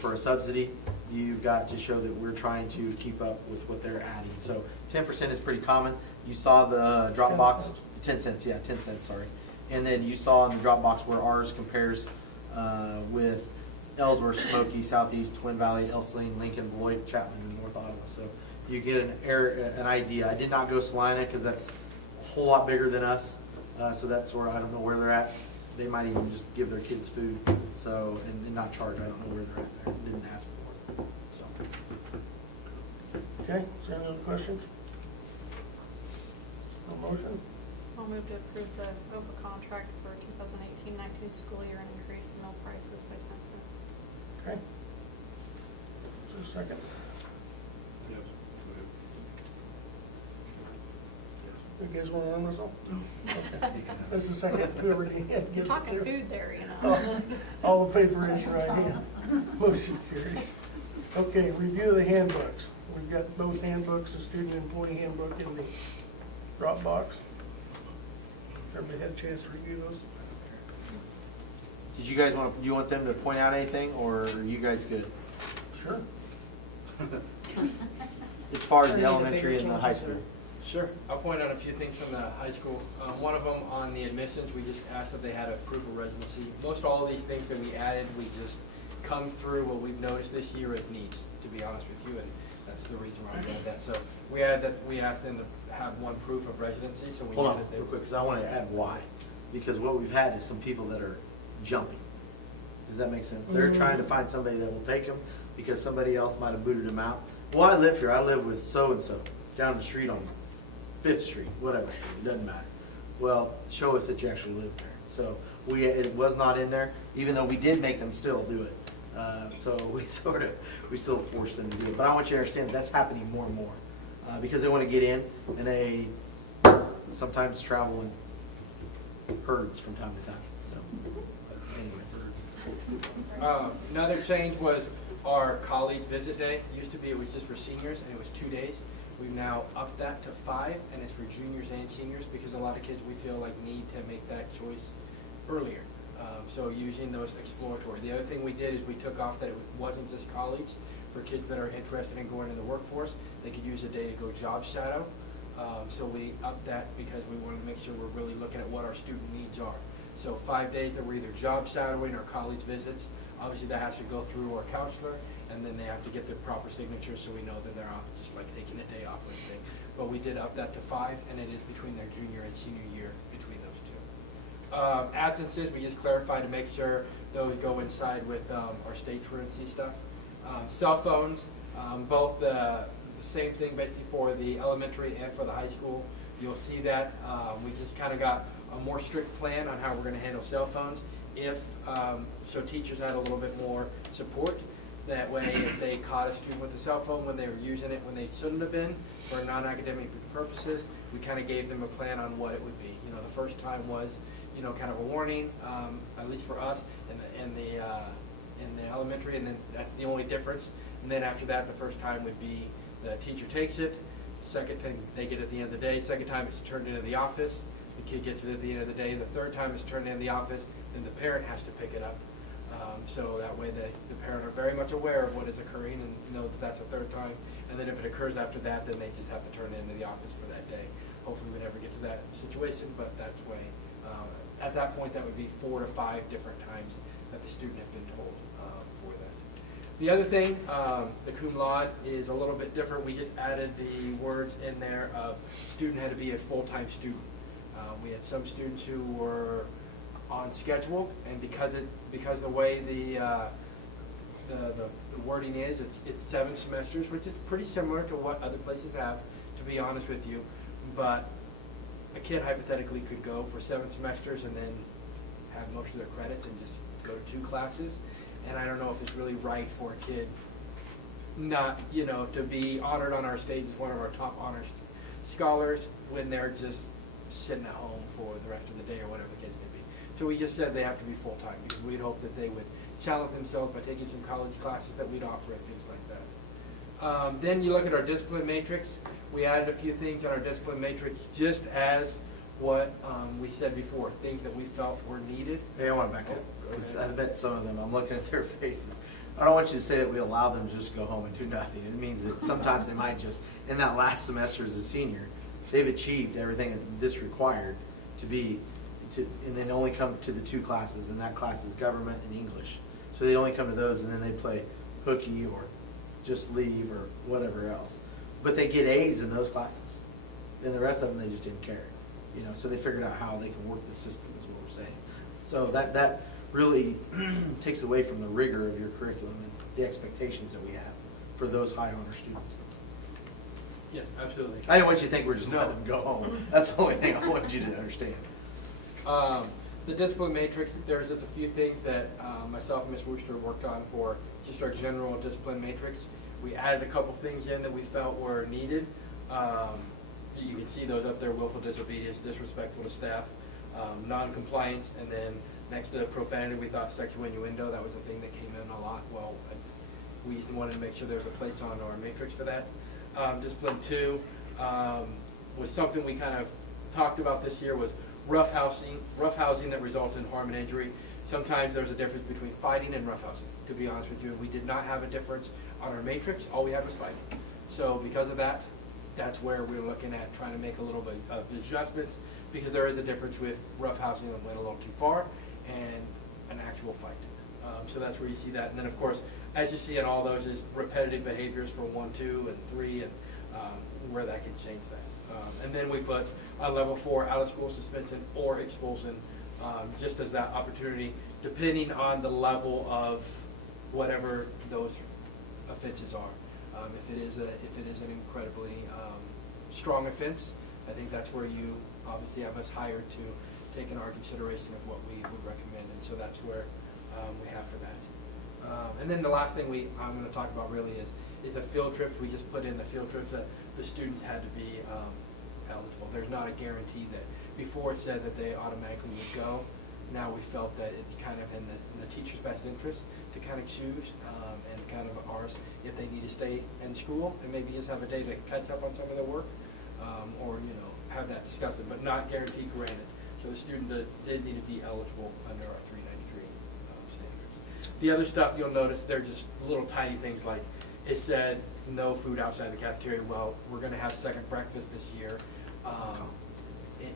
for a subsidy, you've got to show that we're trying to keep up with what they're adding. So 10% is pretty common. You saw the drop 10 box, cents. 10 cents, yeah, 10 cents, sorry. And then you saw in the drop box where ours compares with Ellsworth, Smoky, Southeast, Twin Valley, Elsaline, Lincoln, Beloit, Chapman, and North Ottawa. So you get an idea. I did not go Salina because that's a whole lot bigger than us. So that's where I don't know where they're at. They might even just give their kids food, so and not charge. I don't know where they're at there. Didn't ask for it. So Okay, is there any other questions? No motion? I'll move to approve the OPA contract for 2018. 18-19 school year and increase the milk prices by 10 cents. Okay. Is there a second? Yes. You guys want to run this all? Okay. This is the second, whoever gives it Talking to. food there, you know. All in favor, raise your right hand. Motion carries. Okay, review of the handbooks. We've got both handbooks, the student and employee handbook in the drop box. Everybody had a chance to review those? Did you guys do you want them to point out anything, or are you guys good? Sure. As far as Any the of the elementary bigger and the high changes school? Sure. I'll point out a few things from the high school. One of them on the admissions, we just asked if they had a proof of residency. Most all of these things that we added, we just come through what we've noticed this year as needs, to be honest with you, and that's the reason why we did that. So we added that, we asked them to have one proof of residency, so we Hold on, added real that. quick, because I want to add why. Because what we've had is some people that are jumping. Does that make sense? They're trying to find somebody that will take them because somebody else might have booted them out. Well, I live here. I live with so-and-so down the street on 5th Street, whatever street, it doesn't matter. Well, show us that you actually live there. So it was not in there, even though we did make them still do it. So we still forced them to do it. But I want you to understand that's happening more and more because they want to get in, and they sometimes travel in herds from time to time. So, but anyways. Another change was our college visit day. Used to be it was just for seniors, and it was 2 days. We've now upped that to 5, and it's for juniors and seniors because a lot of kids we feel like need to make that choice earlier. So using those exploratory. The other thing we did is we took off that it wasn't just college. For kids that are interested in going into the workforce, they could use a day to go job shadow. So we upped that because we wanted to make sure we're really looking at what our student needs are. So 5 days that we're either job shadowing or college visits. Obviously that has to go through our counselor, and then they have to get their proper signature so we know that they're off, just like taking a day off or anything. But we did up that to 5, and it is between their junior and senior year between those two. Absences, we just clarified to make sure those go inside with our state truancy stuff. Cell phones, both the same thing basically for the elementary and for the high school. You'll see that we just kind of got a more strict plan on how we're going to handle cell phones. So teachers had a little bit more support. That way, if they caught a student with a cell phone when they were using it when they shouldn't have been for non-academic purposes, we kind of gave them a plan on what it would be. You know, the first time was, you know, kind of a warning, at least for us in the elementary, and then that's the only difference. And then after that, the first time would be the teacher takes it. Second thing they get at the end of the day. Second time it's turned into the office. The kid gets it at the end of the day. The third time it's turned into the office, then the parent has to pick it up. So that way the parent are very much aware of what is occurring and know that that's a third time. And then if it occurs after that, then they just have to turn it into the office for that day. Hopefully we never get to that situation, but that's way. At that point, that would be 4 to 5 different times that the student had been told for that. The other thing, the cum laude is a little bit different. We just added the words in there of student had to be a full-time student. We had some students who were on schedule, and because the way the wording is, it's 7 semesters, which is pretty similar to what other places have, to be honest with you. But a kid hypothetically could go for 7 semesters and then have most of their credits and just go to 2 classes. And I don't know if it's really right for a kid not, you know, to be honored on our stage as one of our top honors scholars when they're just sitting at home for the rest of the day or whatever the case may be. So we just said they have to be full-time because we'd hope that they would challenge themselves by taking some college classes that we'd offer and things like that. Then you look at our discipline matrix. We added a few things on our discipline matrix just as what we said before, things that we felt were needed. Hey, I want to back up, because I bet some of them, I'm looking at their faces. I don't want you to say that we allow them to just go home and do nothing. It means that sometimes they might just, in that last semester as a senior, they've achieved everything that this required to be, and then only come to the 2 classes, and that class is government and English. So they only come to those, and then they play hooky or just leave or whatever else. But they get A's in those classes. And the rest of them, they just didn't care. You know, so they figured out how they can work the system is what we're saying. So that really takes away from the rigor of your curriculum and the expectations that we have for those high honor students. Yes, absolutely. I didn't want you to think we're just No. letting them go home. That's the only thing I want you to understand. The discipline matrix, there's just a few things that myself and Ms. Wooster worked on for just our general discipline matrix. We added a couple things in that we felt were needed. You can see those up there: willful disobedience, disrespectful to staff, non-compliance, and then next to profanity, we thought sexual innuendo. That was a thing that came in a lot. Well, we wanted to make sure there's a place on our matrix for that. Discipline 2 was something we kind of talked about this year, was rough housing that resulted in harm and injury. Sometimes there's a difference between fighting and roughhousing, to be honest with you. We did not have a difference on our matrix. All we had was fighting. So because of that, that's where we're looking at trying to make a little bit of adjustments, because there is a difference with roughhousing that went a little too far and an actual fight. So that's where you see that. And then, of course, as you see in all those, is repetitive behaviors for 1, 2, and 3, and where that can change that. And then we put on level 4, out of school suspension or expulsion, just as that opportunity, depending on the level of whatever those offenses are. If it is an incredibly strong offense, I think that's where you obviously have us hired to take in our consideration of what we would recommend, and so that's where we have for that. And then the last thing I'm going to talk about really is the field trips. We just put in the field trips that the students had to be eligible. There's not a guarantee that before it said that they automatically would go. Now we felt that it's kind of in the teacher's best interest to kind of choose and kind of ours if they need to stay in school and maybe just have a day to catch up on some of their work or have that discussed, but not guaranteed granted. So the student did need to be eligible under our 393 standards. The other stuff you'll notice, they're just little tiny things like it said no food outside the cafeteria. Well, we're going to have second breakfast this year.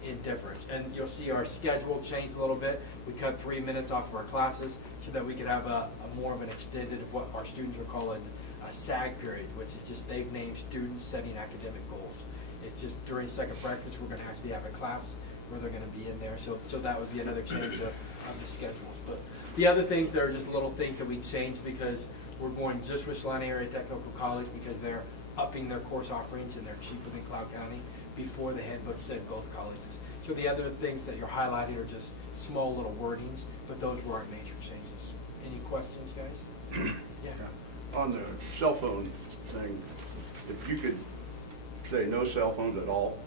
In difference, and you'll see our schedule changed a little bit. We cut 3 minutes off of our classes so that we could have a more of an extended of what our students are calling a SAG period, which is just they've named students setting academic goals. It's just during second breakfast we're going to actually have a class where they're going to be in there. So that would be another change of the schedules. But the other things, there are just little things that we changed because we're going just with Salina Area Technical College because they're upping their course offerings and they're cheaper than Cloud County. Before the handbook said both colleges. So the other things that you're highlighting are just small little wordings, but those were our major changes. Any questions, guys? Yeah. On the cell phone thing, if you could say no cell phones at all,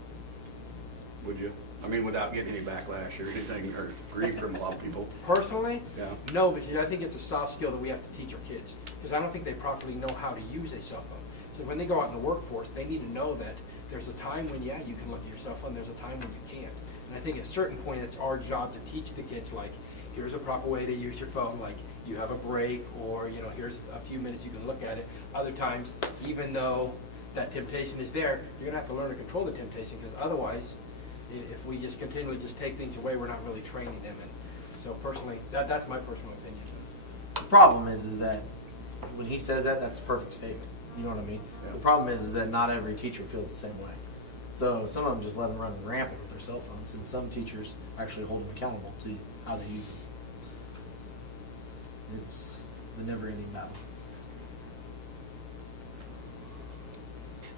would you? I mean, without getting any backlash or anything, or grief from a lot of people. Personally, Yeah. no, because I think it's a soft skill that we have to teach our kids. Because I don't think they properly know how to use a cell phone. So when they go out in the workforce, they need to know that there's a time when, yeah, you can look at your cell phone, there's a time when you can't. And I think at a certain point, it's our job to teach the kids, like, here's a proper way to use your phone, like, you have a break, or, here's a few minutes you can look at it. Other times, even though that temptation is there, you're gonna have to learn to control the temptation, because otherwise, if we just continually just take things away, we're not really training them. And so personally, that's my personal opinion. The problem is that when he says that, that's a perfect statement. You know what I mean? Yeah. The problem is that not every teacher feels the same way. So some of them just let them run rampant with their cell phones, and some teachers actually hold them accountable to how they use them. It's the never-ending battle.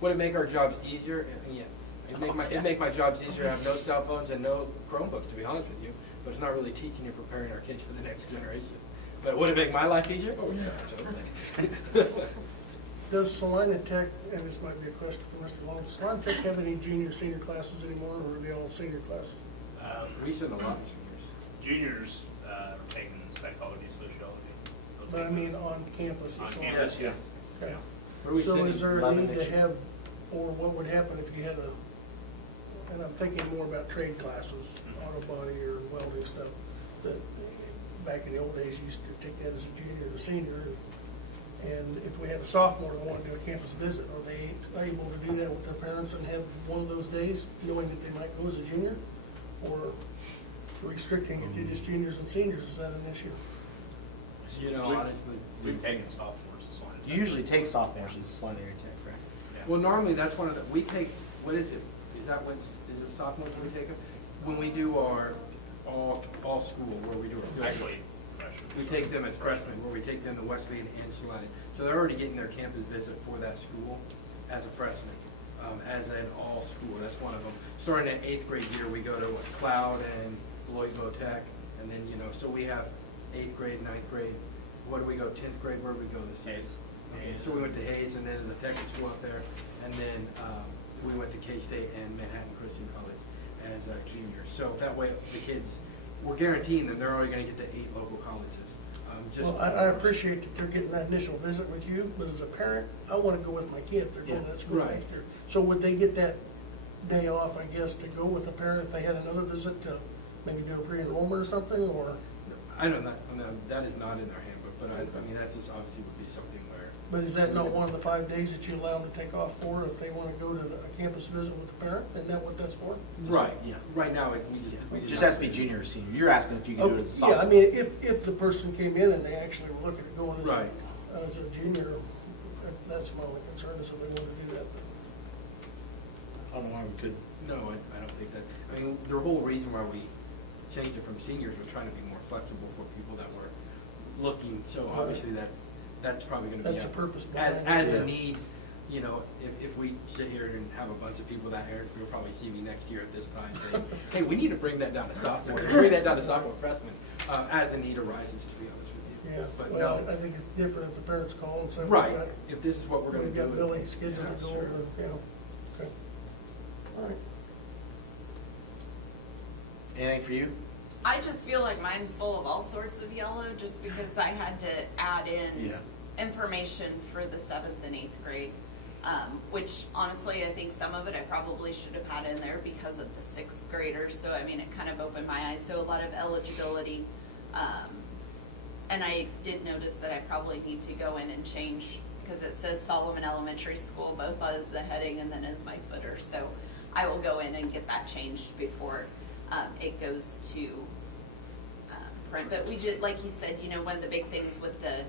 Would it make our jobs easier? Yeah. It'd make my jobs easier to have no cell phones and no Chromebooks, to be honest with you. But it's not really teaching and preparing our kids for the next generation. But would it make my life easier? Oh, yeah. Does Salina Tech, and this might be a question for Mr. Long, does Salina Tech have any junior, senior classes anymore, or are they all senior classes? We send a lot of Juniors are taking psychology, sociology. Those But I things. mean on campus. On at Salina. campus, Yes, yes. Okay. What are we So sending? is there a 11 need next to year? have, or what would happen if you had and I'm thinking more about trade classes, auto body or welding stuff, that back in the old days, you used to take that as a junior or a senior. And if we had a sophomore that wanted to do a campus visit, are they able to do that with their parents and have one of those days, knowing that they might go as a junior? Or restricting it to just juniors and seniors, is that an issue? Honestly. We've taken sophomores to Salina Tech. You usually take sophomores to Salina Area Tech, correct? Yeah. Well, normally that's one of the, we take, what is it? Is it sophomores we take them? When we do our all school, where we do our field trip. Actually, freshmen. We take them as freshmen, where we take them to Wesleyan and Salina. So they're already getting their campus visit for that school as a freshman, as an all school. That's one of them. Starting at 8th grade year, we go to Cloud and Lloydville Tech, And then, so we have 8th grade, 9th grade. What do we go, 10th grade, where do we go this year? Hayes. Okay, so we went to Hayes and then the Texas school up there. And then we went to K-State and Manhattan Christian College as juniors. So that way the kids, we're guaranteeing them they're only gonna get to 8 local colleges. Well, I appreciate that they're getting that initial visit with you, but as a parent, I wanna go with my kids, they're going to that school Right. next year. So would they get that day off, I guess, to go with the parent if they had another visit to maybe do a pre-enrollment or something, or? I don't know, that is not in their handbook, but I mean, that's just obviously would be something where. But is that not one of the 5 days that you allow them to take off for if they wanna go to a campus visit with the parent? Isn't that what that's for? Right, Yeah. right now, we Just just. has to be junior or senior. You're asking if you can do it as a sophomore. Yeah, I mean, if the person came in and they actually were looking at going Right. as a junior, that's my only concern is if they want to do that. I don't know why we could. No, I don't think that, I mean, the whole reason why we changed it from seniors was trying to be more flexible for people that were looking, so Right. obviously that's probably gonna be. That's the purpose As, behind as it. a need, if we sit here and have a bunch of people that here, you'll probably see me next year at this time saying, hey, we need to bring that down to sophomore, bring that down to sophomore, freshman, as the need arises, to be honest with you. Yeah, But well, no. I think it's different if the parents call and say, Right, if this is what we're gonna we've do. got Billy scheduled yeah, to go sure. over, okay. All right. Anything for you? I just feel like mine's full of all sorts of yellow, just because I had to add in Yeah. information for the 7th and 8th grade. Which honestly, I think some of it I probably should have had in there because of the 6th graders, so I mean, it kind of opened my eyes, so a lot of eligibility. And I did notice that I probably need to go in and change, because it says Solomon Elementary School, both as the heading and then as my footer, so I will go in and get that changed before it goes to print. But we just, like he said, one of the big things with the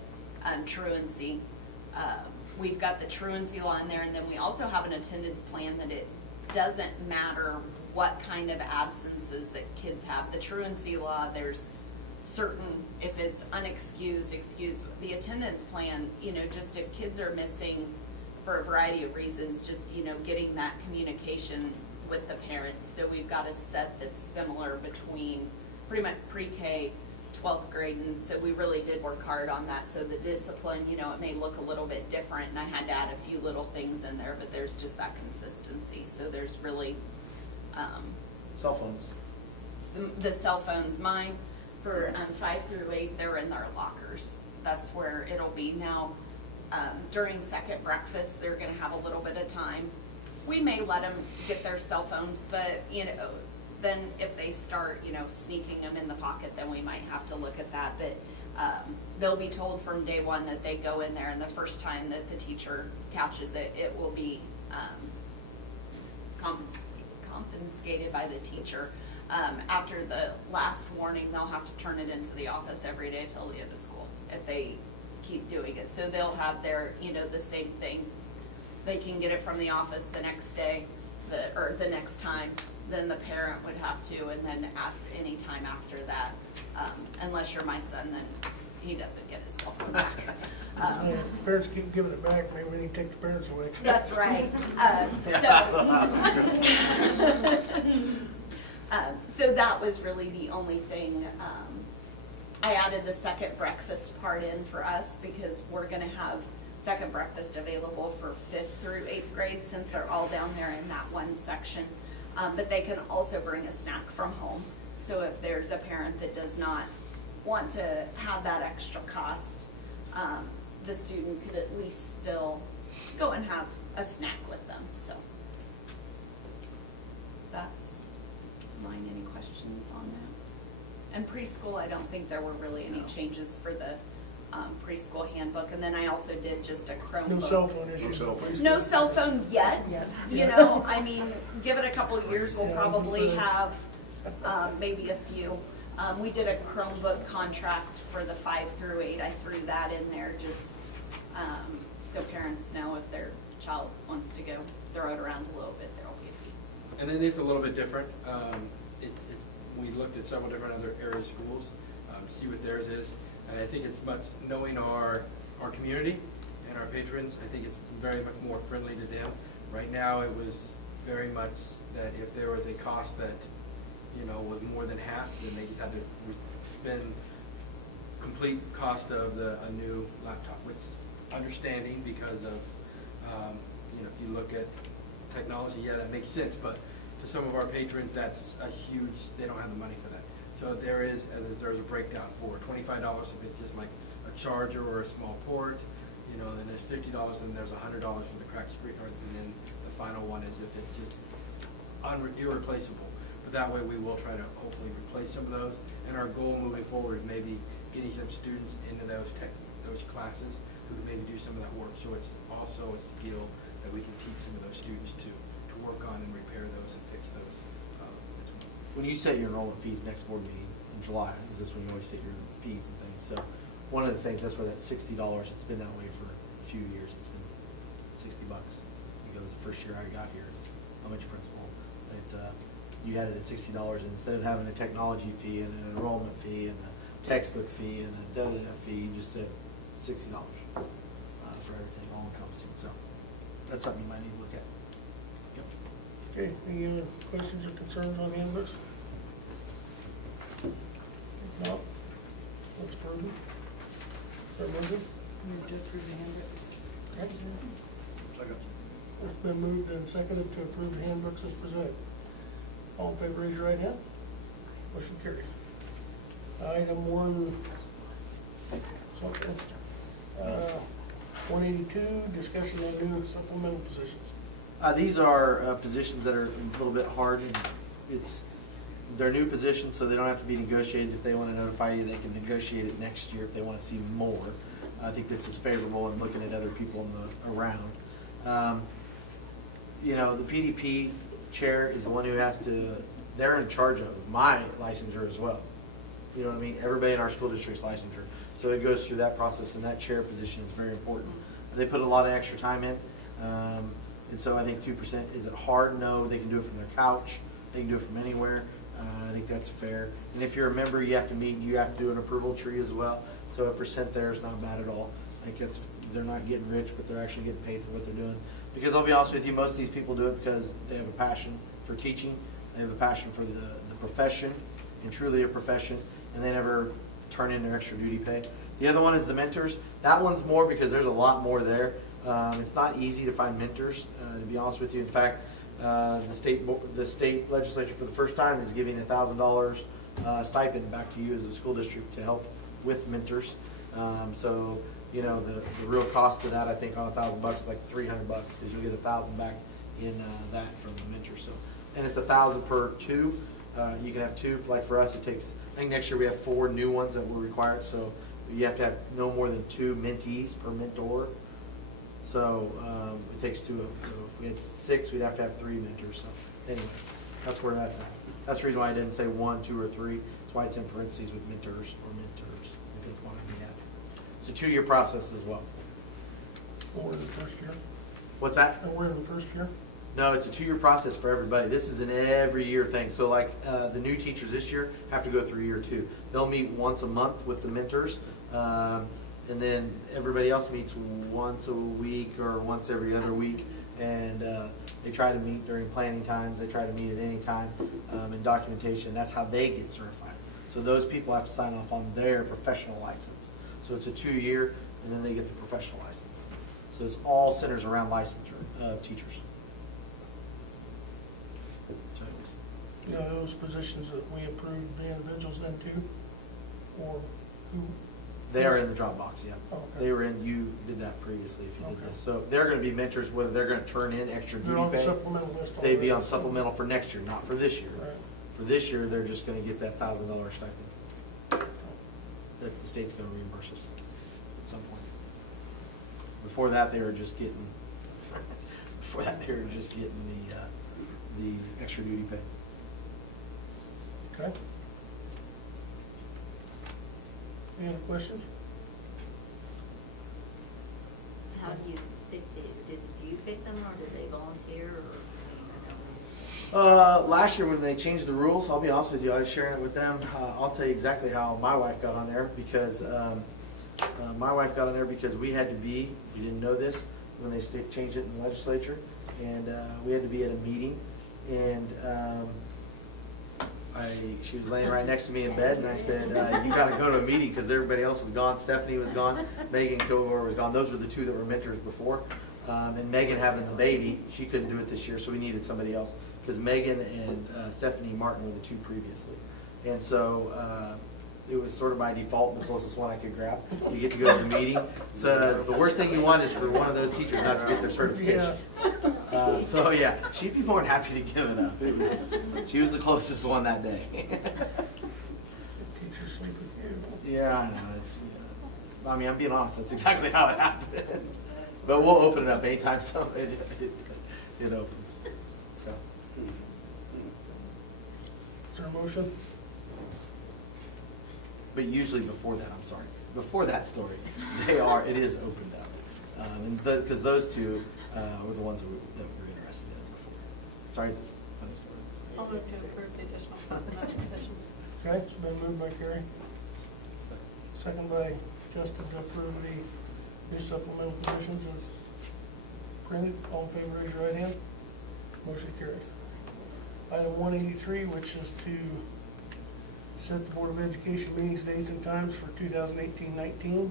truancy, we've got the truancy law in there, and then we also have an attendance plan that it doesn't matter what kind of absences that kids have. The truancy law, there's certain, if it's unexcused, excused, the attendance plan, just if kids are missing for a variety of reasons, just, getting that communication with the parents. So we've got a set that's similar between pretty much pre-K, 12th grade, and so we really did work hard on that. So the discipline, it may look a little bit different, and I had to add a few little things in there, but there's just that consistency. So there's really, Cell phones. the cell phones, mine, for 5 through 8, they're in their lockers. That's where it'll be now. During second breakfast, they're gonna have a little bit of time. We may let them get their cell phones, but, then if they start, sneaking them in the pocket, then we might have to look at that. But they'll be told from day one that they go in there, and the first time that the teacher catches it, it will be confiscated by the teacher. After the last warning, they'll have to turn it into the office every day till the end of school if they keep doing it. So they'll have their, the same thing. They can get it from the office the next day, or the next time. Then the parent would have to, and then any time after that, unless you're my son, then he doesn't get his cell phone back. If the parents keep giving it back, maybe we need to take the parents away. That's right. So that was really the only thing. I added the second breakfast part in for us because we're going to have second breakfast available for 5th through 8th grade, since they're all down there in that one section. But they can also bring a snack from home. So if there's a parent that does not want to have that extra cost, the student could at least still go and have a snack with them. So that's mine. Any questions on that? And preschool, I don't think there were really any changes for the preschool handbook. And then I also did just a Chromebook. No cell phone issues. No cell phone. No cell phone yet. Yeah. I mean, give it a couple of years, we'll Yeah, probably so- have maybe a few. We did a Chromebook contract for the 5 through 8. I threw that in there just so parents know if their child wants to go throw it around a little bit, there'll be a fee. And then it's a little bit different. We looked at several different other area schools, to see what theirs is. And I think it's much, knowing our community and our patrons, I think it's very much more friendly to them. Right now, it was very much that if there was a cost that, was more than half, then they had to It's been complete cost of a new laptop, which understanding because of, if you look at technology, yeah, that makes sense, but to some of our patrons, that's a huge, they don't have the money for that. So there's a breakdown for $25 if it's just like a charger or a small port, then there's $50, and there's $100 for the cracked screen, and then the final one is if it's just irreplaceable. But that way we will try to hopefully replace some of those, and our goal moving forward is maybe getting some students into those classes who can maybe do some of that work. So it's also a skill that we can teach some of those students to work on and repair those and fix those. When you set your enrollment fees next board meeting in July, is this when you always set your fees and things? So one of the things, that's where that $60, it's been that way for a few years. It's been $60. Because the first year I got here as elementary principal, that you had it at $60, and instead of having a technology fee and an enrollment fee and a textbook fee and a da-da-da fee, you just said $60 for everything, all encompassing. So that's something you might need to look at. Yep. Okay, any other questions or concerns on handbooks? If not, let's approve them. Is there a motion? Move to approve the handbooks. Okay. Second. It's been moved and seconded to approve the handbooks as presented. All in favor, raise your right hand. Motion carries. Item 182, discussion on new supplemental positions. These are positions that are a little bit hard, and they're new positions, so they don't have to be negotiated. If they want to notify you, they can negotiate it next year if they want to see more. I think this is favorable in looking at other people around. The PDP chair is the one who they're in charge of my licensure as well. You know what I mean? Everybody in our school district's licensure. So it goes through that process, and that chair position is very important. They put a lot of extra time in. And so I think 2%, is it hard? No, they can do it from their couch. They can do it from anywhere. I think that's fair. And if you're a member, you have to do an approval tree as well. So a percent there is not bad at all. I think they're not getting rich, but they're actually getting paid for what they're doing. Because I'll be honest with you, most of these people do it because they have a passion for teaching. They have a passion for the profession, and truly a profession, and they never turn in their extra duty pay. The other one is the mentors. That one's more because there's a lot more there. It's not easy to find mentors, to be honest with you. In fact, the state legislature for the first time is giving $1,000 stipend back to you as a school district to help with mentors. So the real cost of that, I think, on $1,000 is like $300 because you'll get $1,000 back in that from the mentor. So, and it's $1,000 per two. You can have two. Like for us, it takes. I think next year we have 4 new ones that we're required. So you have to have no more than 2 mentees per mentor. So it takes 2 of them. So if we had 6, we'd have to have 3 mentors. So anyways, that's where that's at. That's the reason why I didn't say 1, 2, or 3. That's why it's in parentheses with mentors or mentors. I think one we had. It's a 2-year process as well. Well, we're in the first year. What's that? And we're in the first year. No, it's a 2-year process for everybody. This is an every year thing. So like the new teachers this year have to go through year 2. They'll meet once a month with the mentors. And then everybody else meets once a week or once every other week. And they try to meet during planning times. They try to meet at any time in documentation. That's how they get certified. So those people have to sign off on their professional license. So it's a 2-year, and then they get the professional license. So it's all centers around licensure of teachers. So it is. Those positions that we approved the individuals into, or who? They are in the drop box, yeah. Okay. They were in, you did that previously if you did Okay. this. So they're gonna be mentors, whether they're gonna turn in extra They're duty on the pay. supplemental list They'd be already. on supplemental for next year, not for this year. Right. For this year, they're just gonna get that $1,000 stipend that the state's gonna reimburse us at some point. Before that, they were just getting, the extra duty pay. Okay. Any other questions? How do you pick did you pick them, or did they volunteer, or? Last year when they changed the rules, I'll be honest with you, I was sharing it with them. I'll tell you exactly how my wife got on there because we had to be, we didn't know this when they changed it in the legislature, and we had to be at a meeting, and she was laying right next to me in bed, and I said, you gotta go to a meeting, because everybody else was gone. Stephanie was gone, Megan Kilgore was gone. Those were the two that were mentors before. And Megan having the baby, she couldn't do it this year, so we needed somebody else, because Megan and Stephanie Martin were the two previously. And so, it was sort of by default the closest one I could grab. You get to go to the meeting. So the worst thing you want is for one of those teachers not to get their certification. So yeah, she'd be more than happy to give it up. She was the closest one that day. Teachers sleep with you. Yeah, I know. I mean, I'm being honest. That's exactly how it happened. But we'll open it up anytime it opens. So. Is there a motion? But usually before that, I'm sorry, before that story, it is opened up. And because those two were the ones that we were interested in before. Sorry, just a funny story. I'll move to approve the additional supplemental positions. Okay, it's been moved by Carrie. Second by Justin to approve the new supplemental positions as printed. All in favor, raise your right hand. Motion carries. Item 183, which is to set the Board of Education meetings, dates, and times for 2018-19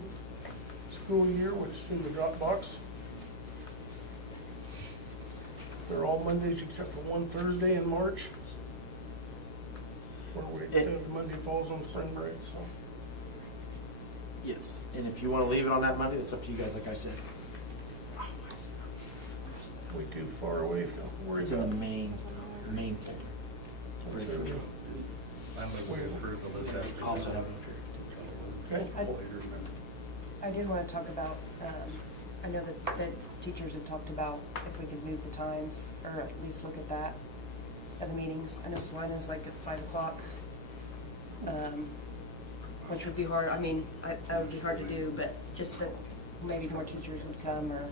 school year, which is in the Dropbox. They're all Mondays except for one Thursday in March, where the Monday falls on spring break, so. Yes, and if you want to leave it on that Monday, it's up to you guys, like I said. Way too far away to worry It's in about. the main folder. Let's Ready for see. sure. I move we approve the list after. Also have it Okay, I did want to talk about, I know that teachers had talked about if we could move the times, or at least look at that, at the meetings. I know Selena's like at 5 o'clock, which would be hard, I mean, that would be hard to do, but just that maybe more teachers would come, or,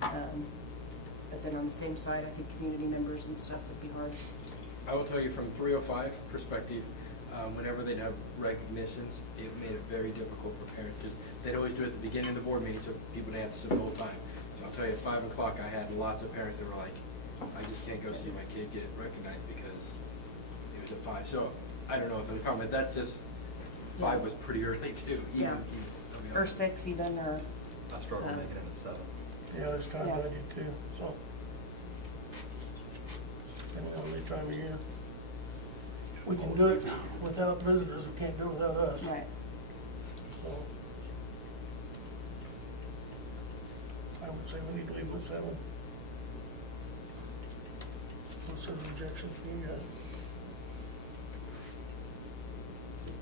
but then on the same side, I think community members and stuff would be hard. I will tell you from 305 perspective, whenever they'd have recognitions, it made it very difficult for parents. Just they'd always do it at the beginning of the board meeting, so people didn't have to sit the whole time. So I'll tell you, at 5 o'clock, I had lots of parents that were like, I just can't go see my kid get recognized because it was at 5. So I don't know if there's a problem, but that's just, 5 was pretty early too. Yeah. Or 6 even, or, I struggle making it at 7. yeah, there's times I Yeah. do too, so. Depending on the time of year. We can do it without visitors, we can't do it without us. right. So I would say we need to leave them at 7. What's the objection from you guys?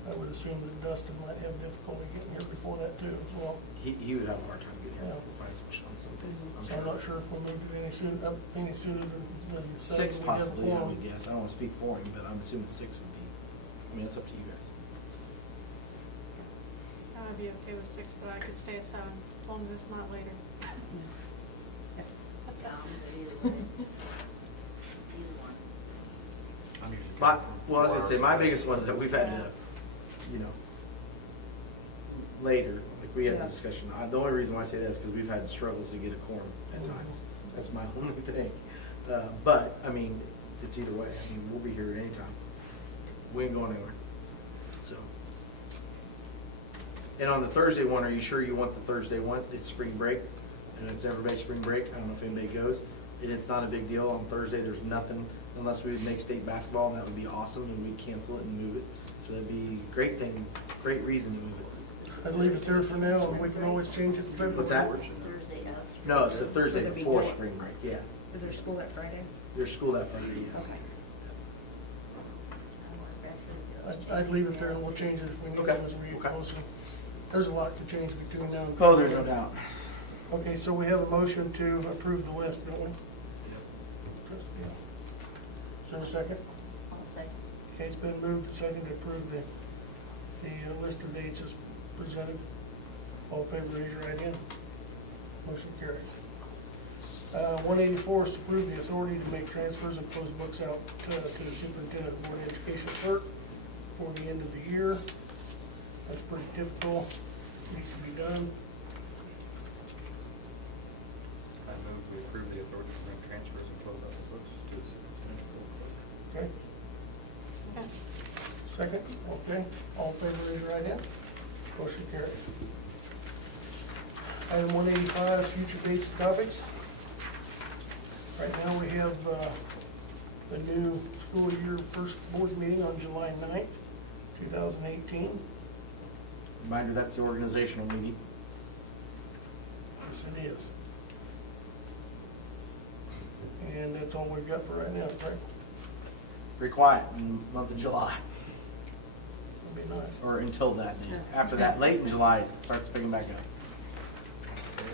I would assume that Dustin might have difficulty getting here before that too as well. He would have a hard time getting here. Yeah. We'll find some on some days. So I'm not sure if we'll move it any sooner than 6 7 we have possibly, I quorum. would guess. I don't want to speak for him, but I'm assuming 6 would be, I mean, it's up to you guys. I would be okay with 6, but I could stay at 7, as long as it's not later. Either one. I'm usually My, good for well, I was 4 gonna say, hours. my biggest one is that we've had to, you know, later, like we had the Yeah. discussion, the only reason why I say that is because we've had struggles to get a quorum at times. That's my only thing. But, I mean, it's either way, I mean, we'll be here at any time. We ain't going anywhere, so. And on the Thursday one, are you sure you want the Thursday one? It's spring break, and it's everybody's spring break, I don't know if anybody goes. And it's not a big deal, on Thursday, there's nothing, unless we would make state basketball, and that would be awesome, and we'd cancel it and move it. So that'd be a great thing, great reason to move it. I'd leave it there for now, and we can always change it in February. What's that? Thursday of. No, it's the Thursday Would it be before good? spring break, yeah. Is there school that Friday? There's school that Friday, yes. Okay. I'd leave it there and we'll change it if we need Okay. to as we get Okay. closer. There's a lot to change between now and. Oh, there's no doubt. Okay, so we have a motion to approve the list, don't we? Just, yeah. Is there a second? I'll say. Okay, it's been moved and seconded to approve the list of dates as presented. All in favor, raise your right hand. Motion carries. 184 is to approve the authority to make transfers and close books out to the superintendent of board of education clerk for the end of the year. That's pretty typical, needs to be done. I move we approve the authority to make transfers and close out the books to the superintendent. Okay, Yeah. Second, okay. All in favor, raise your right hand. Motion carries. Item 185 is future dates and topics. Right now, we have the new school year first board meeting on July 9th, 2018. Reminder, that's the organizational meeting. Yes, it is. And that's all we've got for right now, right? Pretty quiet in the month of July, That'd be nice. or until that day. After that, late in July, it starts picking back up.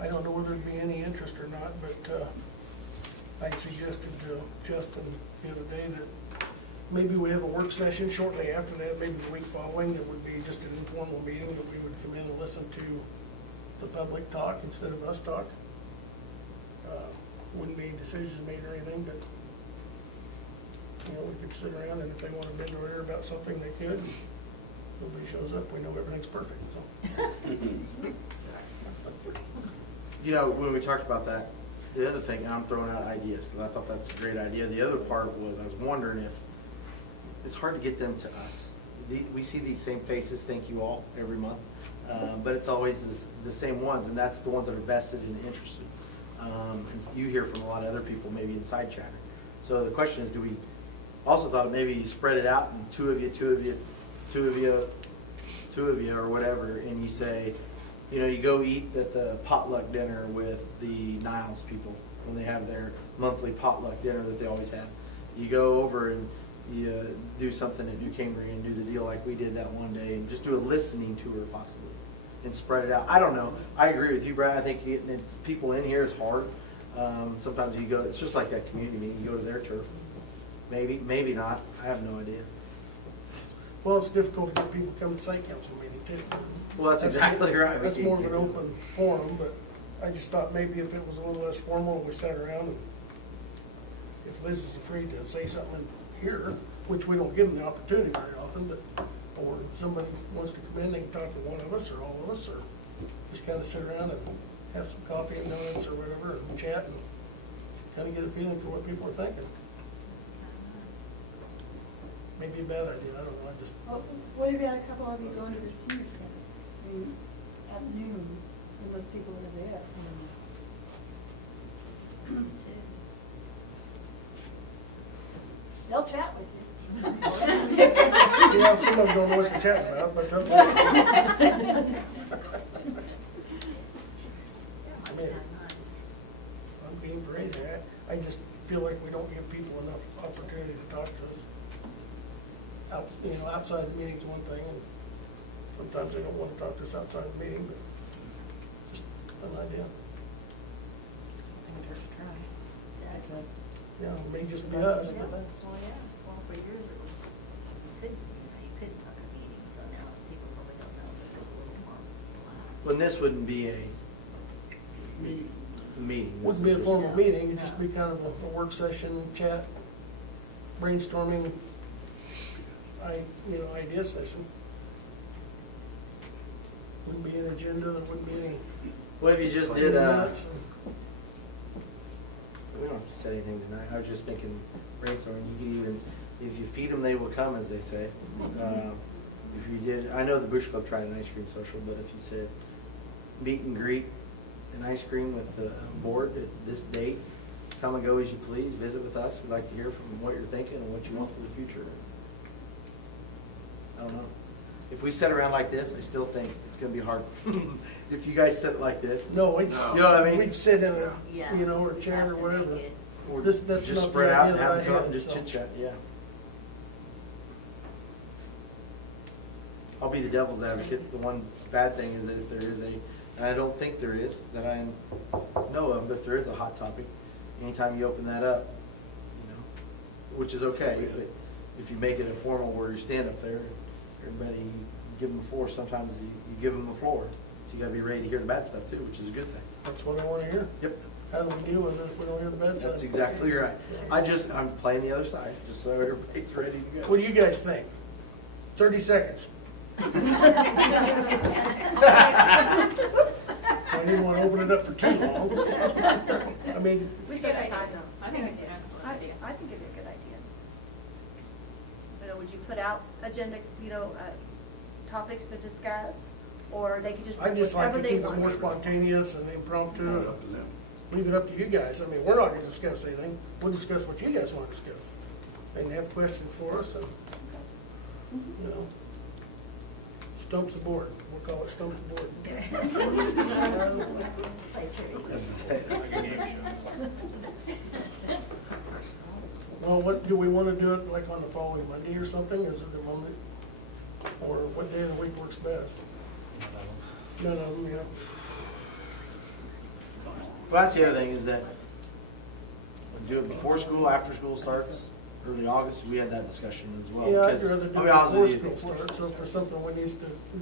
I don't know whether there'd be any interest or not, but I'd suggested to Justin the other day that maybe we have a work session shortly after that, maybe the week following, that would be just an informal meeting, that we would come in and listen to the public talk instead of us talk. Wouldn't be any decisions made or anything, but, you know, we could sit around, and if they wanted to hear about something, they could. Nobody shows up, we know everything's perfect, so. You know, when we talked about that, the other thing, and I'm throwing out ideas because I thought that's a great idea. The other part was I was wondering if it's hard to get them to us. We see these same faces, thank you all, every month, but it's always the same ones, and that's the ones that are vested and interested. And you hear from a lot of other people, maybe inside chatter. So the question is, do we also thought of maybe you spread it out and two of you, or whatever, and you say, you know, you go eat at the potluck dinner with the Niles people when they have their monthly potluck dinner that they always have. You go over and you do something at New Cambria and do the deal like we did that one day, and just do a listening tour possibly and spread it out. I don't know. I agree with you, Brad. I think getting people in here is hard. Sometimes you go, it's just like that community meeting. You go to their turf. Maybe, maybe not. I have no idea. Well, it's difficult to get people to come to site council meeting too. Well, that's exactly right. That's more of an open forum, but I just thought maybe if it was a little less formal, we sat around and if Liz is afraid to say something here, which we don't give them the opportunity very often, but, or somebody wants to come in, they can talk to one of us or all of us, or just kind of sit around and have some coffee and donuts or whatever and chat and kind of get a feeling for what people are thinking. Maybe a bad idea, I don't know, I just, Well, what about a couple of you going to the senior center? I mean, at noon, when most people are there. They'll chat with you. yeah, some of them don't know what you're chatting about, but that's I mean, I'm being crazy. I just feel like we don't give people enough opportunity to talk to us. Outside the meeting's one thing, and sometimes they don't want to talk to us outside the meeting, but just an idea. I think there's a try. It's a. Yeah, it may just be us, but Well, for years it was, you couldn't talk at meetings, so now people probably don't know, but it's a little more allowed. Well, this wouldn't be a meeting. This wouldn't be a is formal No. meeting, it'd just be kind of a work session, chat, brainstorming, idea session. Wouldn't be an agenda, there wouldn't be any. What if you just did minutes. we don't have to say anything tonight. I was just thinking brainstorming. You can even, if you feed them, they will come, as they say. If you did, I know the Bush Club tried an ice cream social, but if you said meet and greet and ice cream with the board at this date, come and go as you please, visit with us. We'd like to hear from what you're thinking and what you want for the future. I don't know. If we sit around like this, I still think it's gonna be hard. If you guys sit like this. No, it's, You know what I mean? we'd sit in a, Yeah. or chair Have or to whatever. make it- Or That's just not the spread out and idea have that I them come had, and just so. chit chat, yeah. I'll be the devil's advocate. The one bad thing is that if there is and I don't think there is, that I know of, but if there is a hot topic, anytime you open that up, which is okay, but if you make it a formal where you stand up there, everybody, you give them the floor, sometimes you give them the floor. So you gotta be ready to hear the bad stuff too, which is a good thing. That's what I want to hear. Yep. How do we deal with it if we don't hear the bad side? That's exactly right. I'm playing the other side, just so everybody's ready to go. What do you guys think? 30 seconds. I didn't want to open it up for too long. I mean, We should have time though. I think it's an excellent idea. I think it'd be a good idea. agenda, topics to discuss, or they could just I bring just like whatever to they keep it want. more spontaneous and impromptu, Up to them. leave it up to you guys. I mean, we're not gonna discuss anything, we'll discuss what you guys wanna discuss. They can have questions for us and, stump the board, we'll call it stump the board. Well, what, do we wanna do it like on the following Monday or something, is it the Monday? Or what day of the week works best? None of them, Well, that's the other thing, is that we do it before school, after school starts, early August, we had that discussion as well. Yeah, I'd because rather do I'll it be honest before with school you, starts, so if there's something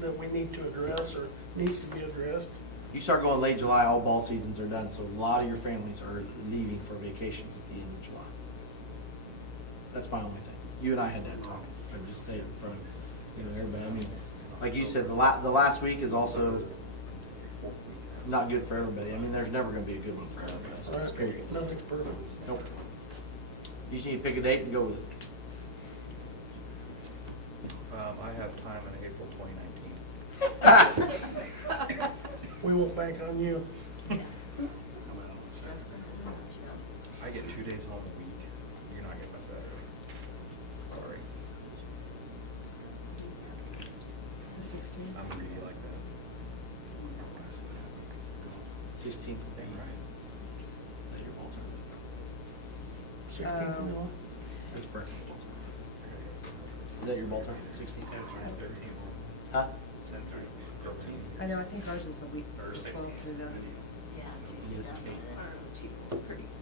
that we need to address or needs to be addressed. You start going late July, all ball seasons are done, so a lot of your families are leaving for vacations at the end of July. That's my only thing. You and I had that talk, I'd just say it in front of, everybody. I mean, like you said, the last week is also not good for everybody. I mean, there's never gonna be a good one for everybody, period. Nothing's perfect. Nope. You just need to pick a date and go with it. I have time in April 2019. We won't bank on you. I get 2 days home a week. You're not getting my Saturday. Sorry. The 16th. I'm greedy like that. 16th of May, right? Is that your ball time? 16th of July. That's Burke. Is that your ball time, 16th? Huh? I know, I think ours is the week, 12 through the, Yes.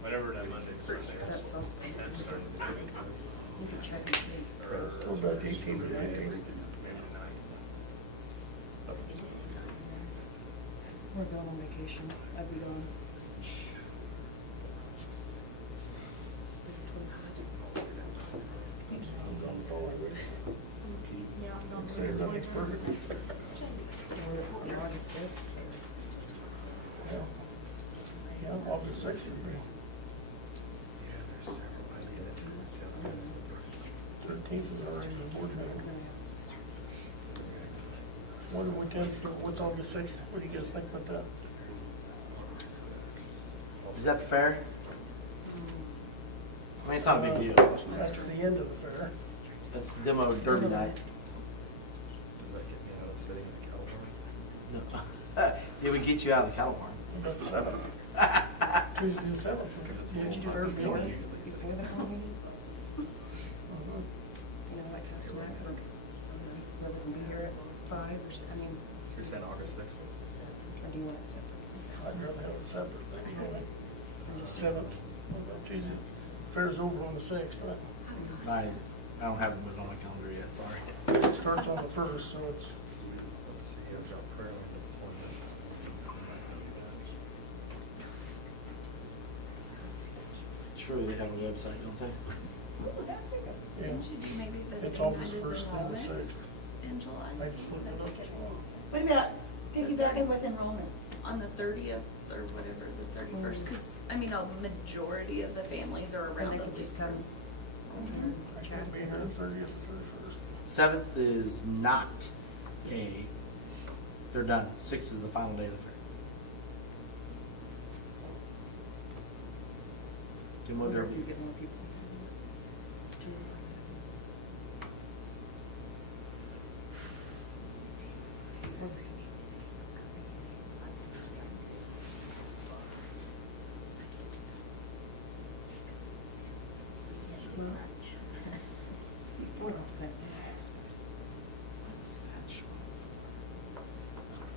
Whatever that Monday, Thursday. that's all. You can check and see. What about the 18th and 19th? We're going on vacation. I'd be gone. I'm gone the following week. Yeah, I'm going to. Say nothing's perfect. We're on August 6th. Yeah. Yeah, August 6th would be. 13th is already the board meeting. What do we tend to do? What's August 6th? What do you guys think about that? Is that the fair? I mean, it's not a big deal. That's the end of the fair. That's demo derby night. Does that get me out of sitting in California? No. It would get you out of the cattle barn. That's 7th. Tuesday the 7th. Yeah, you do fair before. Before the whole meeting? Like have snack or, whether we be here at 5 or, I mean, You're saying August 6th? or do you want it separate? I'd rather have it separate. 7th. Tuesday. Fair's over on the 6th, right? I don't have it on my calendar yet, sorry. It starts on the 1st, so it's, Let's see, I've got prayer link appointment. Surely they have a website, don't they? yeah. Should do maybe the It's same night August as 1st and the enrollment 6th. in July? I just looked it up. What about piggybacking with enrollment? On the 30th or whatever, the 31st, because, I mean, a majority of the families are Or around they the could just come. I can't be here the 30th or 31st. 7th is not they're done. 6th is the final day of the fair. Demo Wonder if derby. you get more people.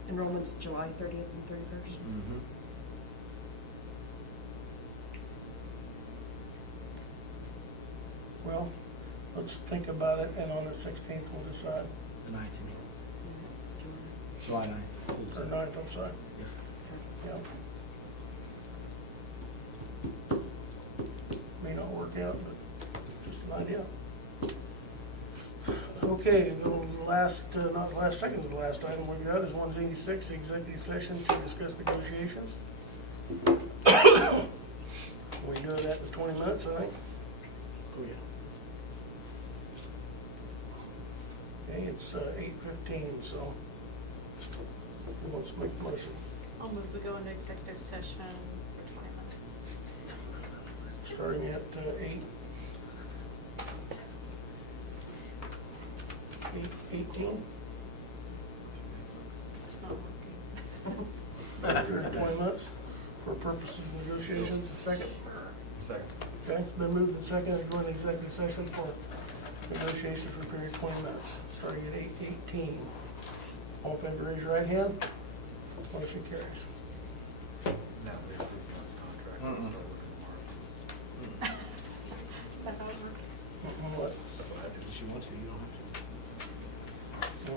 Enrollment's July 30th and 31st. Mm-hmm. Well, let's think about it, and on the 16th, we'll decide. The 9th, you mean? July 9th. We'll Or decide. 9th, I'm sorry. Yeah. Yeah. May not work out, but just an idea. Okay, the last, not the last, second to the last item we got is 186, executive session to discuss negotiations. We do that in 20 minutes, I think. Oh, yeah. Okay, it's 8:15, so who wants to make the motion? I'll move to go into executive session for 20 minutes. Starting at 8:18? It's not working. 20 minutes for purposes of negotiations, a second. Second. Okay, it's been moved and seconded to go into executive session for negotiations for a period of 20 minutes, starting at 8:18. All in favor, raise your right hand. Motion carries. Now we have to do the contract and start working tomorrow. Is that how it works? What? That's what I did. She wants to, you don't have to. No.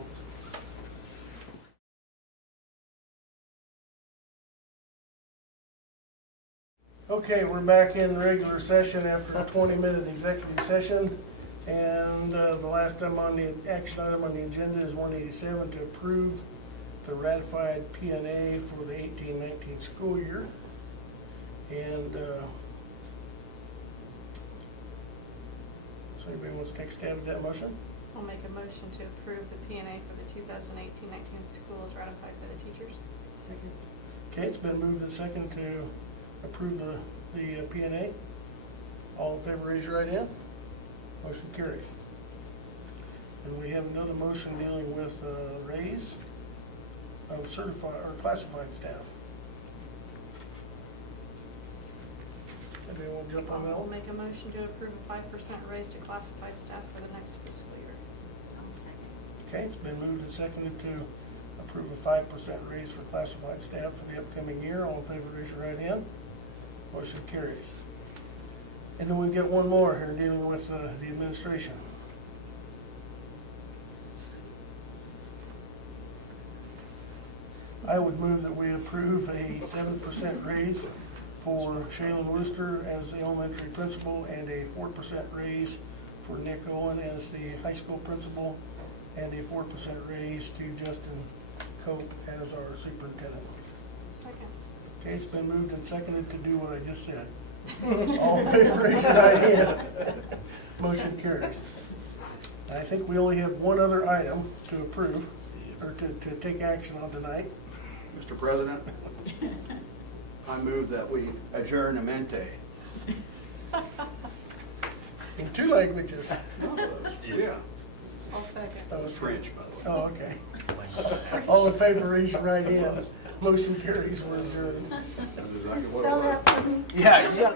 Okay, we're back in regular session after a 20-minute executive session. And the last item on the action item on the agenda is 187 to approve the ratified P&A for the 18-19 school year. And so anybody wants to take a stab at that motion? I'll make a motion to approve the P&A for the 2018-19 school as ratified by the teachers. Second. Okay, it's been moved and seconded to approve the P&A. All in favor, raise your right hand. Motion carries. And we have another motion dealing with raise of certified or classified staff. Anybody want to jump on that I'll one? make a motion to approve a 5% raise to classified staff for the next fiscal year. I'll second. Okay, it's been moved and seconded to approve a 5% raise for classified staff for the upcoming year. All in favor, raise your right hand. Motion carries. And then we've got one more here dealing with the administration. I would move that we approve a 7% raise for Shaylin Wooster as the elementary principal and a 4% raise for Nick Owen as the high school principal and a 4% raise to Justin Cope as our superintendent. Second. Okay, it's been moved and seconded to do what I just said. All in favor, raise your right hand. Motion carries. And I think we only have one other item to approve, or to take action on tonight. Mr. President, I move that we adjourn amente. In two languages. Yeah, I'll second. Oh, it's French, by the way. Oh, okay. All in favor, raise your right hand. Motion carries, we're adjourned. That's exactly what it Spell was. that for me. Yeah, you got